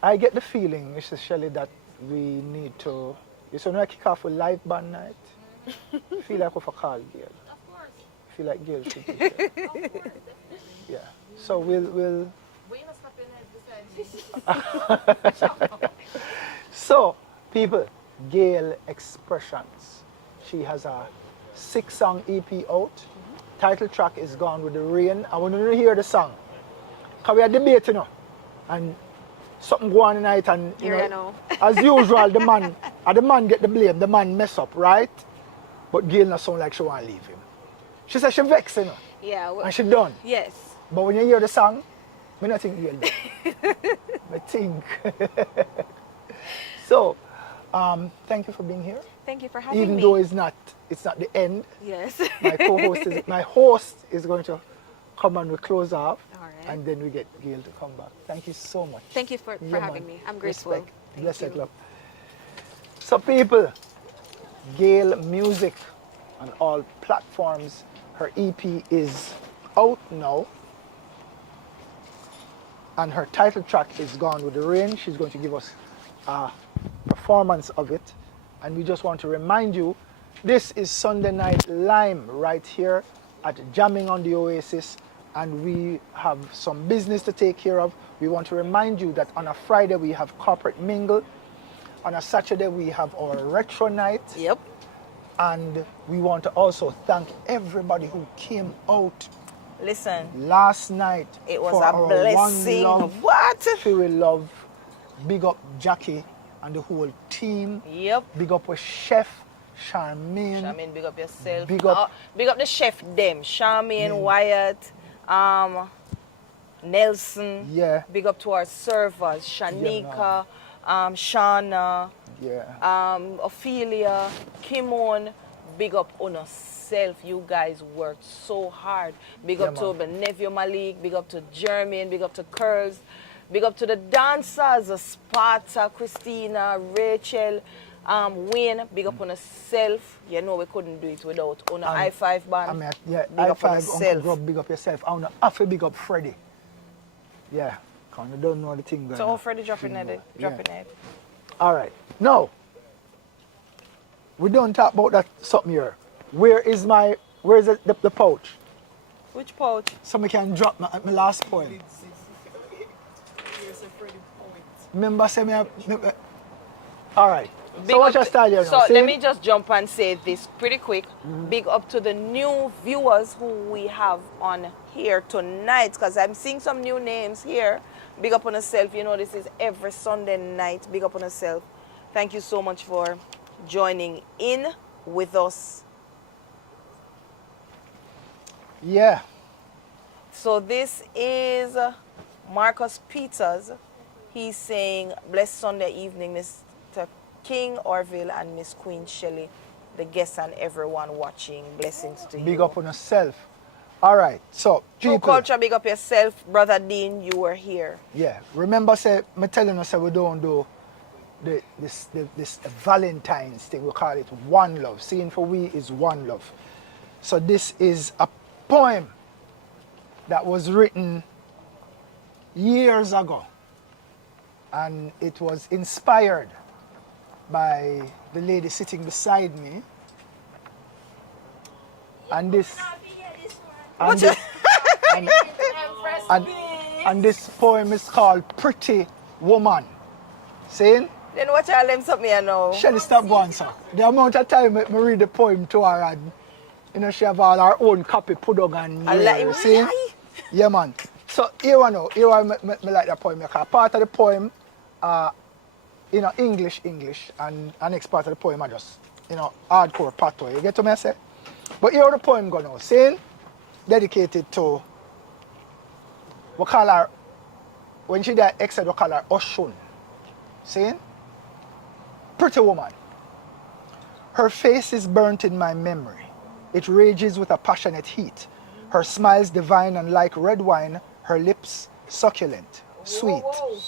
I get the feeling, Mrs. Shelley, that we need to. You so now kick off a live band night. Feel like we for call Gail. Of course. Feel like Gail should be here. Of course. Yeah. So we'll. But you not stopping at beside me. So people, Gail Xpressionz. She has a 6-song EP out. Title track is Gone with the Rain. I want to hear the song, because we are debating, you know, and something go on tonight, and you know, as usual, the man get the blame. The man mess up, right? But Gail not sound like she want to leave him. She said she vexed, you know, Yeah. and she done. Yes. But when you hear the song, I don't think Gail done. I think. So, thank you for being here. Thank you for having Even me. though it's not the end. Yes. My host is going to come and we close off, All right. and then we get Gail to come back. Thank you so much. Thank you for Yeah, having man. me. I'm grateful. Respect. Thank Blessed you. love. So people, Gail Music on all platforms. Her EP is out now, and her title track is Gone with the Rain. She's going to give us a performance of it, and we just want to remind you, this is Sunday Night Lyme right here at Jamming on the Oasis, and we have some business to take care of. We want to remind you that on a Friday we have corporate mingle, on a Saturday we have our retro night. Yep. And we want to also thank everybody who came out Listen, Last night, it was for a our blessing. One Love, What? Feel Love, big up Jackie and the whole team. Yep. Big up with Chef Charmaine. Charmaine, big up yourself. Big up. Big up the chef them. Charmaine, Wyatt, Nelson. Yeah. Big up to our servers. Shanika, Shauna, Yeah. Ophelia, Kimon. Big up on yourself. You guys worked so hard. Big up to the nephew Malik. Big up to Jermaine. Big up to Curls. Big up to the dancers, Sparta, Christina, Rachel, Wayne. Big up on yourself. You know we couldn't do it without on a high five band. Yeah, big high up on five, Uncle yourself. Grub, big up yourself. I want to have to big up Freddie. Yeah, because I don't know the thing going So on. Freddie dropping it. All right. Now, we don't talk about that something here. Where is the pouch? Which pouch? So I can drop my last poem. Remember, say me. All right. So what's your style here now? So See? let me just jump and say this pretty quick. Big up to the new viewers who we have on here tonight, because I'm seeing some new names here. Big up on yourself. You know this is every Sunday night. Big up on yourself. Thank you so much for joining in with us. Yeah. So this is Marcus Peters. He's saying, blessed Sunday evening, Mr. King Orville and Miss Queen Shelley, the guests and everyone watching. Blessings to you. Big up on yourself. All right. So, True people. Culture, big up yourself. Brother Dean, you were here. Yeah. Remember, say, me telling you, say, we don't do this Valentine's thing. We call it One Love. Seeing for we is One Love. So this is a poem that was written years ago. And it was inspired by the lady sitting beside me. And this and this poem is called Pretty Woman. Saying? Then watch all them something you know. Shelly, stop going, sir. The amount of time I read the poem to her, and you know, she have all her own copy put on and see? Yeah, man. So here I know, here I like that poem. Because part of the poem, you know, English, and the next part of the poem I just, you know, hardcore patois. You get to me, I say? But here the poem go now. Saying? Dedicated to, we call her, when she died, ex-ed, we call her Oshun. Saying? Pretty woman. Her face is burnt in my memory. It rages with a passionate heat. Her smile's divine and like red wine, her lips succulent, sweet. Whoa.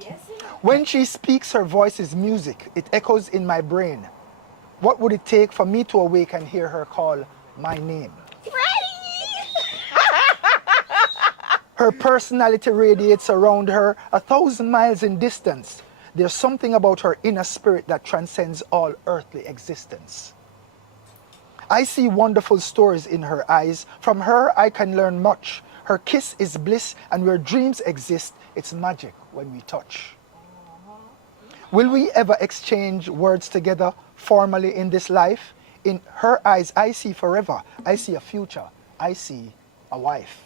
Yes. When she speaks, her voice is music. It echoes in my brain. What would it take for me to awake and hear her call my name? Her personality radiates around her 1,000 miles in distance. There's something about her inner spirit that transcends all earthly existence. I see wonderful stories in her eyes. From her, I can learn much. Her kiss is bliss, and where dreams exist, it's magic when we touch. Will we ever exchange words together formally in this life? In her eyes, I see forever. I see a future. I see a wife.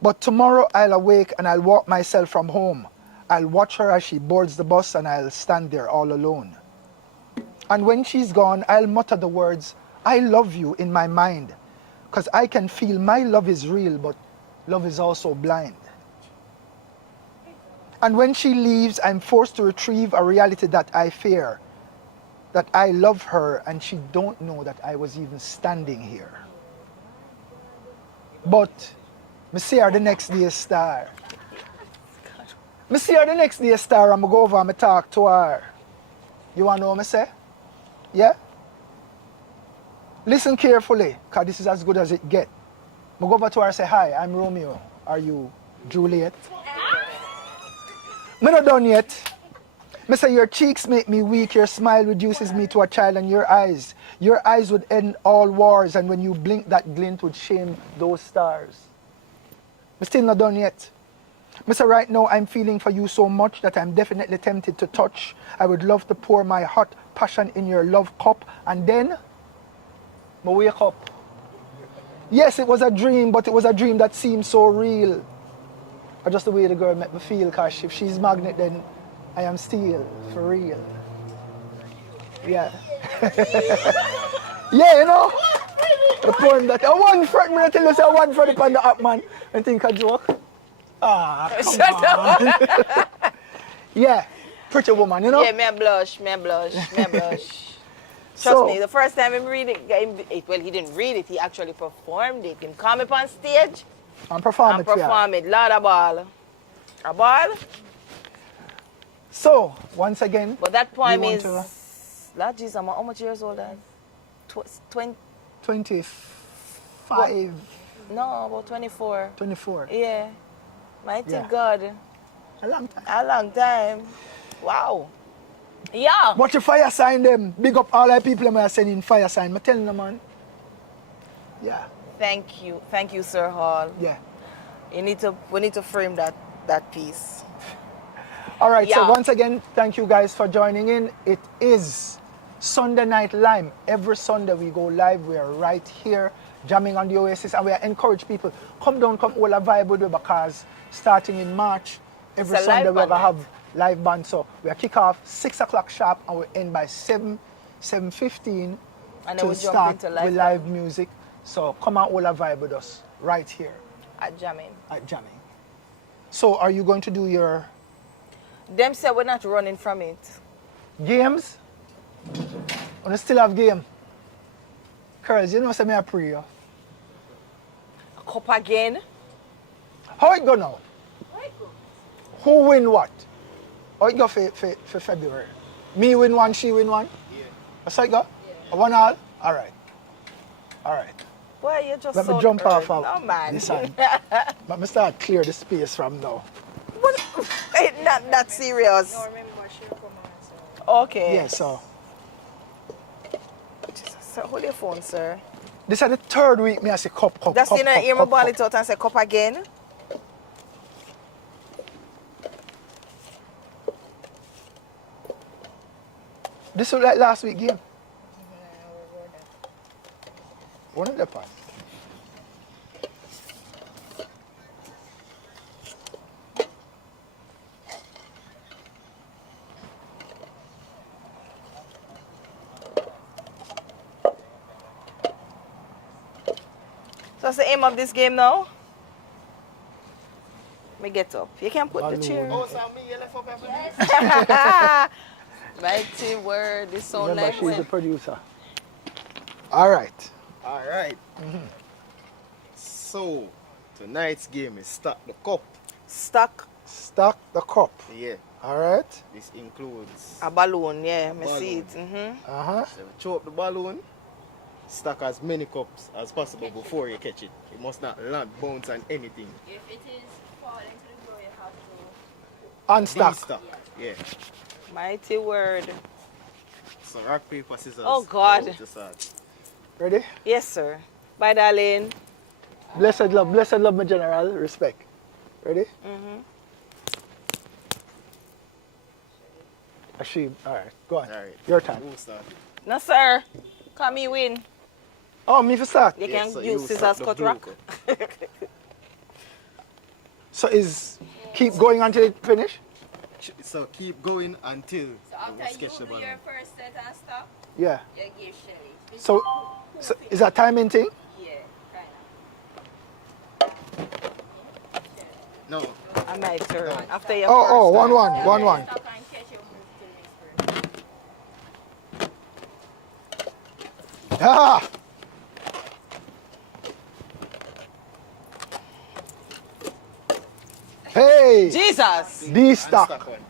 But tomorrow I'll awake and I'll walk myself from home. I'll watch her as she boards the bus and I'll stand there all alone. And when she's gone, I'll mutter the words, I love you in my mind. Because I can feel my love is real, but love is also blind. And when she leaves, I'm forced to retrieve a reality that I fear. That I love her and she don't know that I was even standing here. But me see her the next day star. Me see her the next day star and I go over and I talk to her. You want to know what I say? Yeah? Listen carefully, because this is as good as it gets. I go over to her and say, hi, I'm Romeo. Are you Juliet? I'm not done yet. I say, your cheeks make me weak, your smile reduces me to a child, and your eyes would end all wars, and when you blink, that glint would shame those stars. I'm still not done yet. I say, right now, I'm feeling for you so much that I'm definitely tempted to touch. I would love to pour my hot passion in your love cup, and then I wake up. Yes, it was a dream, but it was a dream that seemed so real. Or just the way the girl made me feel, because if she's magnet, then I am steel, for real. Yeah. Yeah, you know? The poem that I one friend, me tell you say one friend upon the app, man. And think a joke. Ah, come on. Yeah, pretty woman, you know? Yeah, me a blush. Trust So- me, the first time him read it, well, he didn't read it, he actually performed it. Him come up on stage And perform and it, yeah. perform it. Lord, a ball. A ball? So, once again, But that poem want is, to- Lord Jesus, how much years old are you? 25, No, about 24. 24. Yeah. Mighty Yeah. God. A long time. A long time. Wow. Yeah. Watch your fire sign them. Big up all the people that are sending fire sign. I'm telling them, man. Yeah, Thank you. Thank you, Sir Hall. yeah. We need to frame that piece. All right, so Yeah. once again, thank you guys for joining in. It is Sunday Night Lyme. Every Sunday we go live. We are right here jamming on the Oasis, and we encourage people, come down, come all a vibe with me, because starting in March, every It's a live Sunday we're band going to night. have live band. So we kick off 6 o'clock sharp, and we end by 7:15 And then to we jump start into live with live music. So come and all a vibe with us right here At jamming. at jamming. So are you going to do your Them say we're not running from it. games? And still have game. Curls, you know say me a pray you. A cup again. How it go now? Who win what? How it go for February? Me win one, she win one? Yeah. That's how it go? Yeah. One all? Alright. Alright. Boy, you just Let me so jump off early. of No, man. this one. Let me start clear the space from now. It's not that serious. No, remember, she'll come on. So. Okay. Yeah, so Sir, hold your phone, sir. this is the third week me I say cup. That's cup, you know, cup, hear me cup, ball cup. it out and say cup again. This was like last week game. One of the part. So that's the aim of this game now. Me get up. You can put the chair. Oh, so me, you left up Mighty word. This sound Remember, like she's the when. producer. All right. All right. So, tonight's game is Stack the Cup. Stuck Stack the cup. Yeah, All right. this includes. a balloon, yeah. Me Balloon. see it. Mm-hmm. Uh-huh. So, chew up the balloon, stack as many cups as possible before you catch it. It must not land, bounce, and anything. If it is falling to the floor, you have to. Unstack. Stack. Yeah. Mighty word. So, rock, paper, scissors. Oh, God. go to start. Ready? Yes, sir. Bye, darling. Blessed love, my general. Respect. Ready? Mm-hmm. Ashim. All right. Go on. All right. Your time. Who start? No, sir. Come me win. Oh, me for start. You Yeah, can so use you scissors, start the cut blue rock. cup. So is keep going until it finish? So, keep going until So you after sketch the you do balloon. your first set and stop, Yeah. you give Shelly. So is that timing thing? Yeah, kind No. I might turn. After your Oh, first 1-1. 1-1. Stop and catch your move to the next person. Ah! Hey! Jesus. De-stock. Stack one.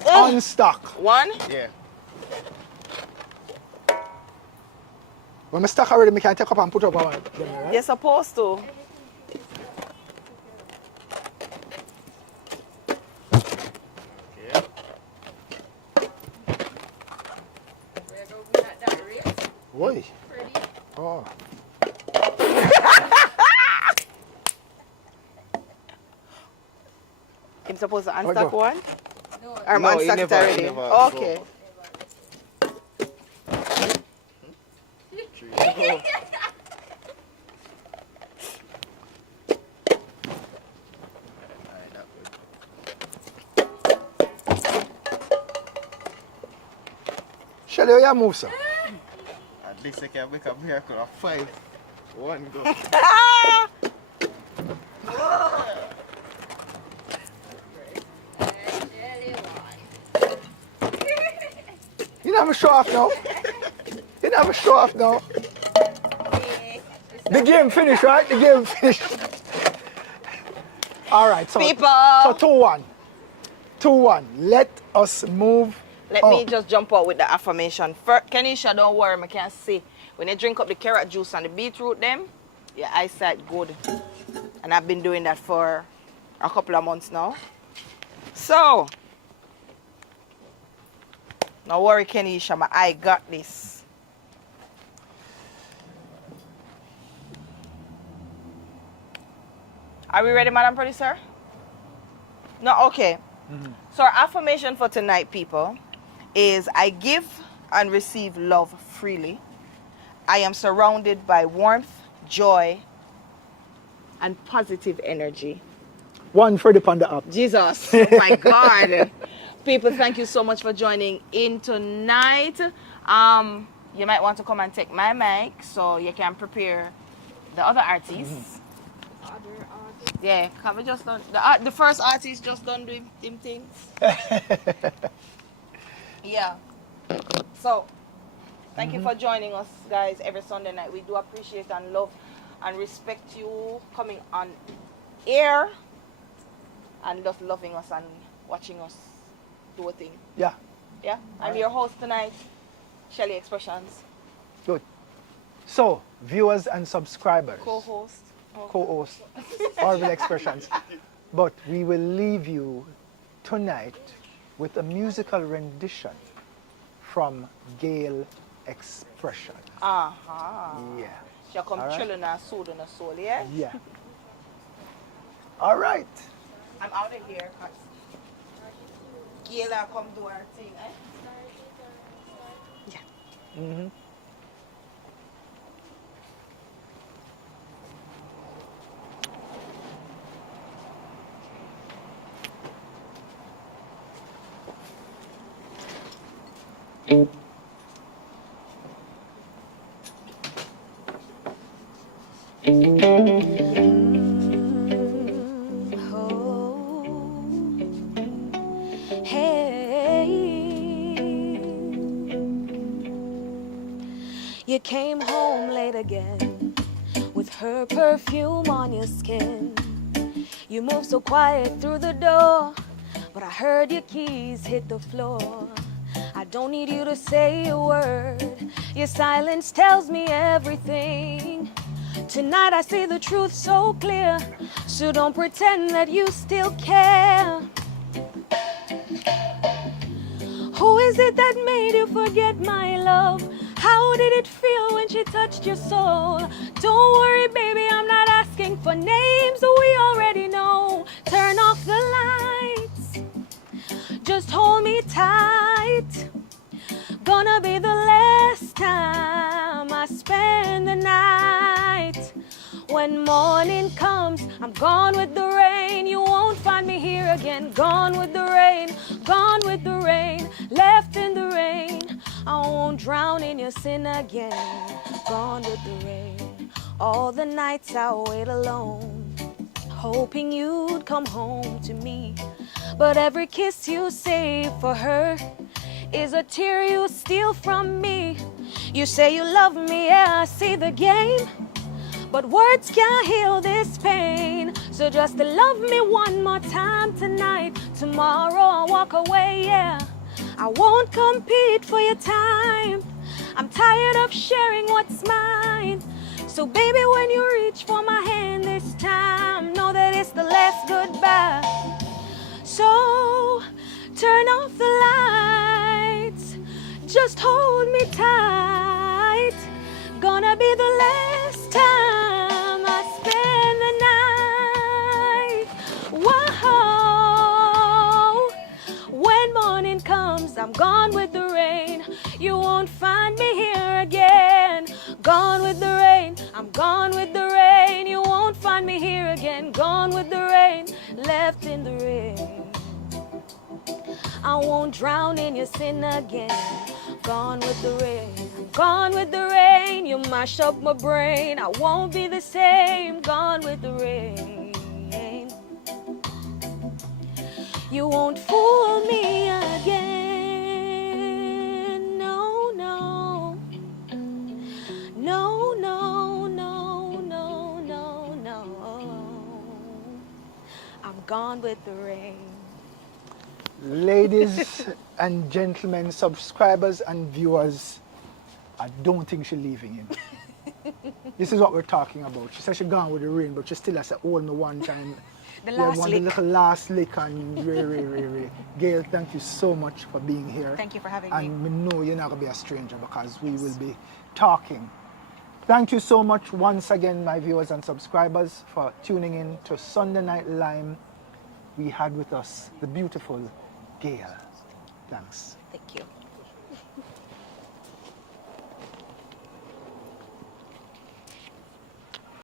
Unstock. One. Yeah. When I stock already, I can take up and put up on them, right? You're supposed to. Okay. We're going at that rate. Oi. Ready? Oh. I'm supposed to go. unstack one? No, Or No, he unstack it never- already? he never Okay. Three to go. Shelly, how you move, sir? At least I can make a miracle of 5. 1 go. You never show off now. You never show off now. The game finished, right? The game finished. All right, so People. So 2-1. 2-1. Let us move. Let me just jump out with the affirmation. Kenisha, don't worry, I can see. When you drink up the carrot juice and the beetroot them, your eyesight good. And I've been doing that for a couple of months now. So, don't worry, Kenisha, I got this. Are we ready, Madam Producer? No, okay. So our affirmation for tonight, people, is I give and receive love freely. I am surrounded by warmth, joy, and positive energy. 1 for the panda up. Jesus, oh my God. People, thank you so much for joining in tonight. You might want to come and take my mic so you can prepare the other artists. Yeah, can we just done the first artist just done doing them things. Yeah. So, thank you for joining us, guys, every Sunday night. We do appreciate and love and respect you coming on air and just loving us and watching us do a thing. Yeah, Yeah. I'm your host tonight, Shelly Xpressionz. good. So, viewers and subscribers, Co-host. co-host, Horrible Xpressionz. But we will leave you tonight with a musical rendition from Gail Xpressionz. Yeah. She'll come All right. chilling and soothing her soul, yeah? Yeah. All right. I'm out of here because Gail will come do her thing, eh? Yeah. Mm-hmm. You came home late again with her perfume on your skin. You moved so quiet through the door, but I heard your keys hit the floor. I don't need you to say a word. Your silence tells me everything. Tonight I see the truth so clear, so don't pretend that you still care. Who is it that made you forget my love? How did it feel when she touched your soul? Don't worry, baby, I'm not asking for names, we already know. Turn off the lights, just hold me tight. Gonna be the last time I spend the night. When morning comes, I'm gone with the rain. You won't find me here again. Gone with the rain, gone with the rain, left in the rain. I won't drown in your sin again. Gone with the rain. All the nights I'll wait alone, hoping you'd come home to me. But every kiss you save for her is a tear you steal from me. You say you love me, yeah, I see the game, but words can't heal this pain. So just love me one more time tonight. Tomorrow I'll walk away, yeah. I won't compete for your time. I'm tired of sharing what's mine. So baby, when you reach for my hand this time, know that it's the last goodbye. So turn off the lights, just hold me tight. Gonna be the last time I spend the night. Whoa. When morning comes, I'm gone with the rain. You won't find me here again. Gone with the rain, I'm gone with the rain. You won't find me here again. Gone with the rain, left in the rain. I won't drown in your sin again. Gone with the rain, gone with the rain. You mash up my brain, I won't be the same. Gone with the rain. You won't fool me again. No, no. No, no, no, no, no, no. I'm gone with the rain. Ladies and gentlemen, subscribers and viewers, I don't think she's leaving him. This is what we're talking about. She said she's gone with the rain, but she still has to hold me one time. The last one lick. little last lick and Ray. Gail, thank you so much for being here. Thank you for having and me. we know you're not going to be a stranger because we will be talking. Thank you so much once again, my viewers and subscribers, for tuning in to Sunday Night Lyme. We had with us the beautiful Gail. Thanks. Thank you.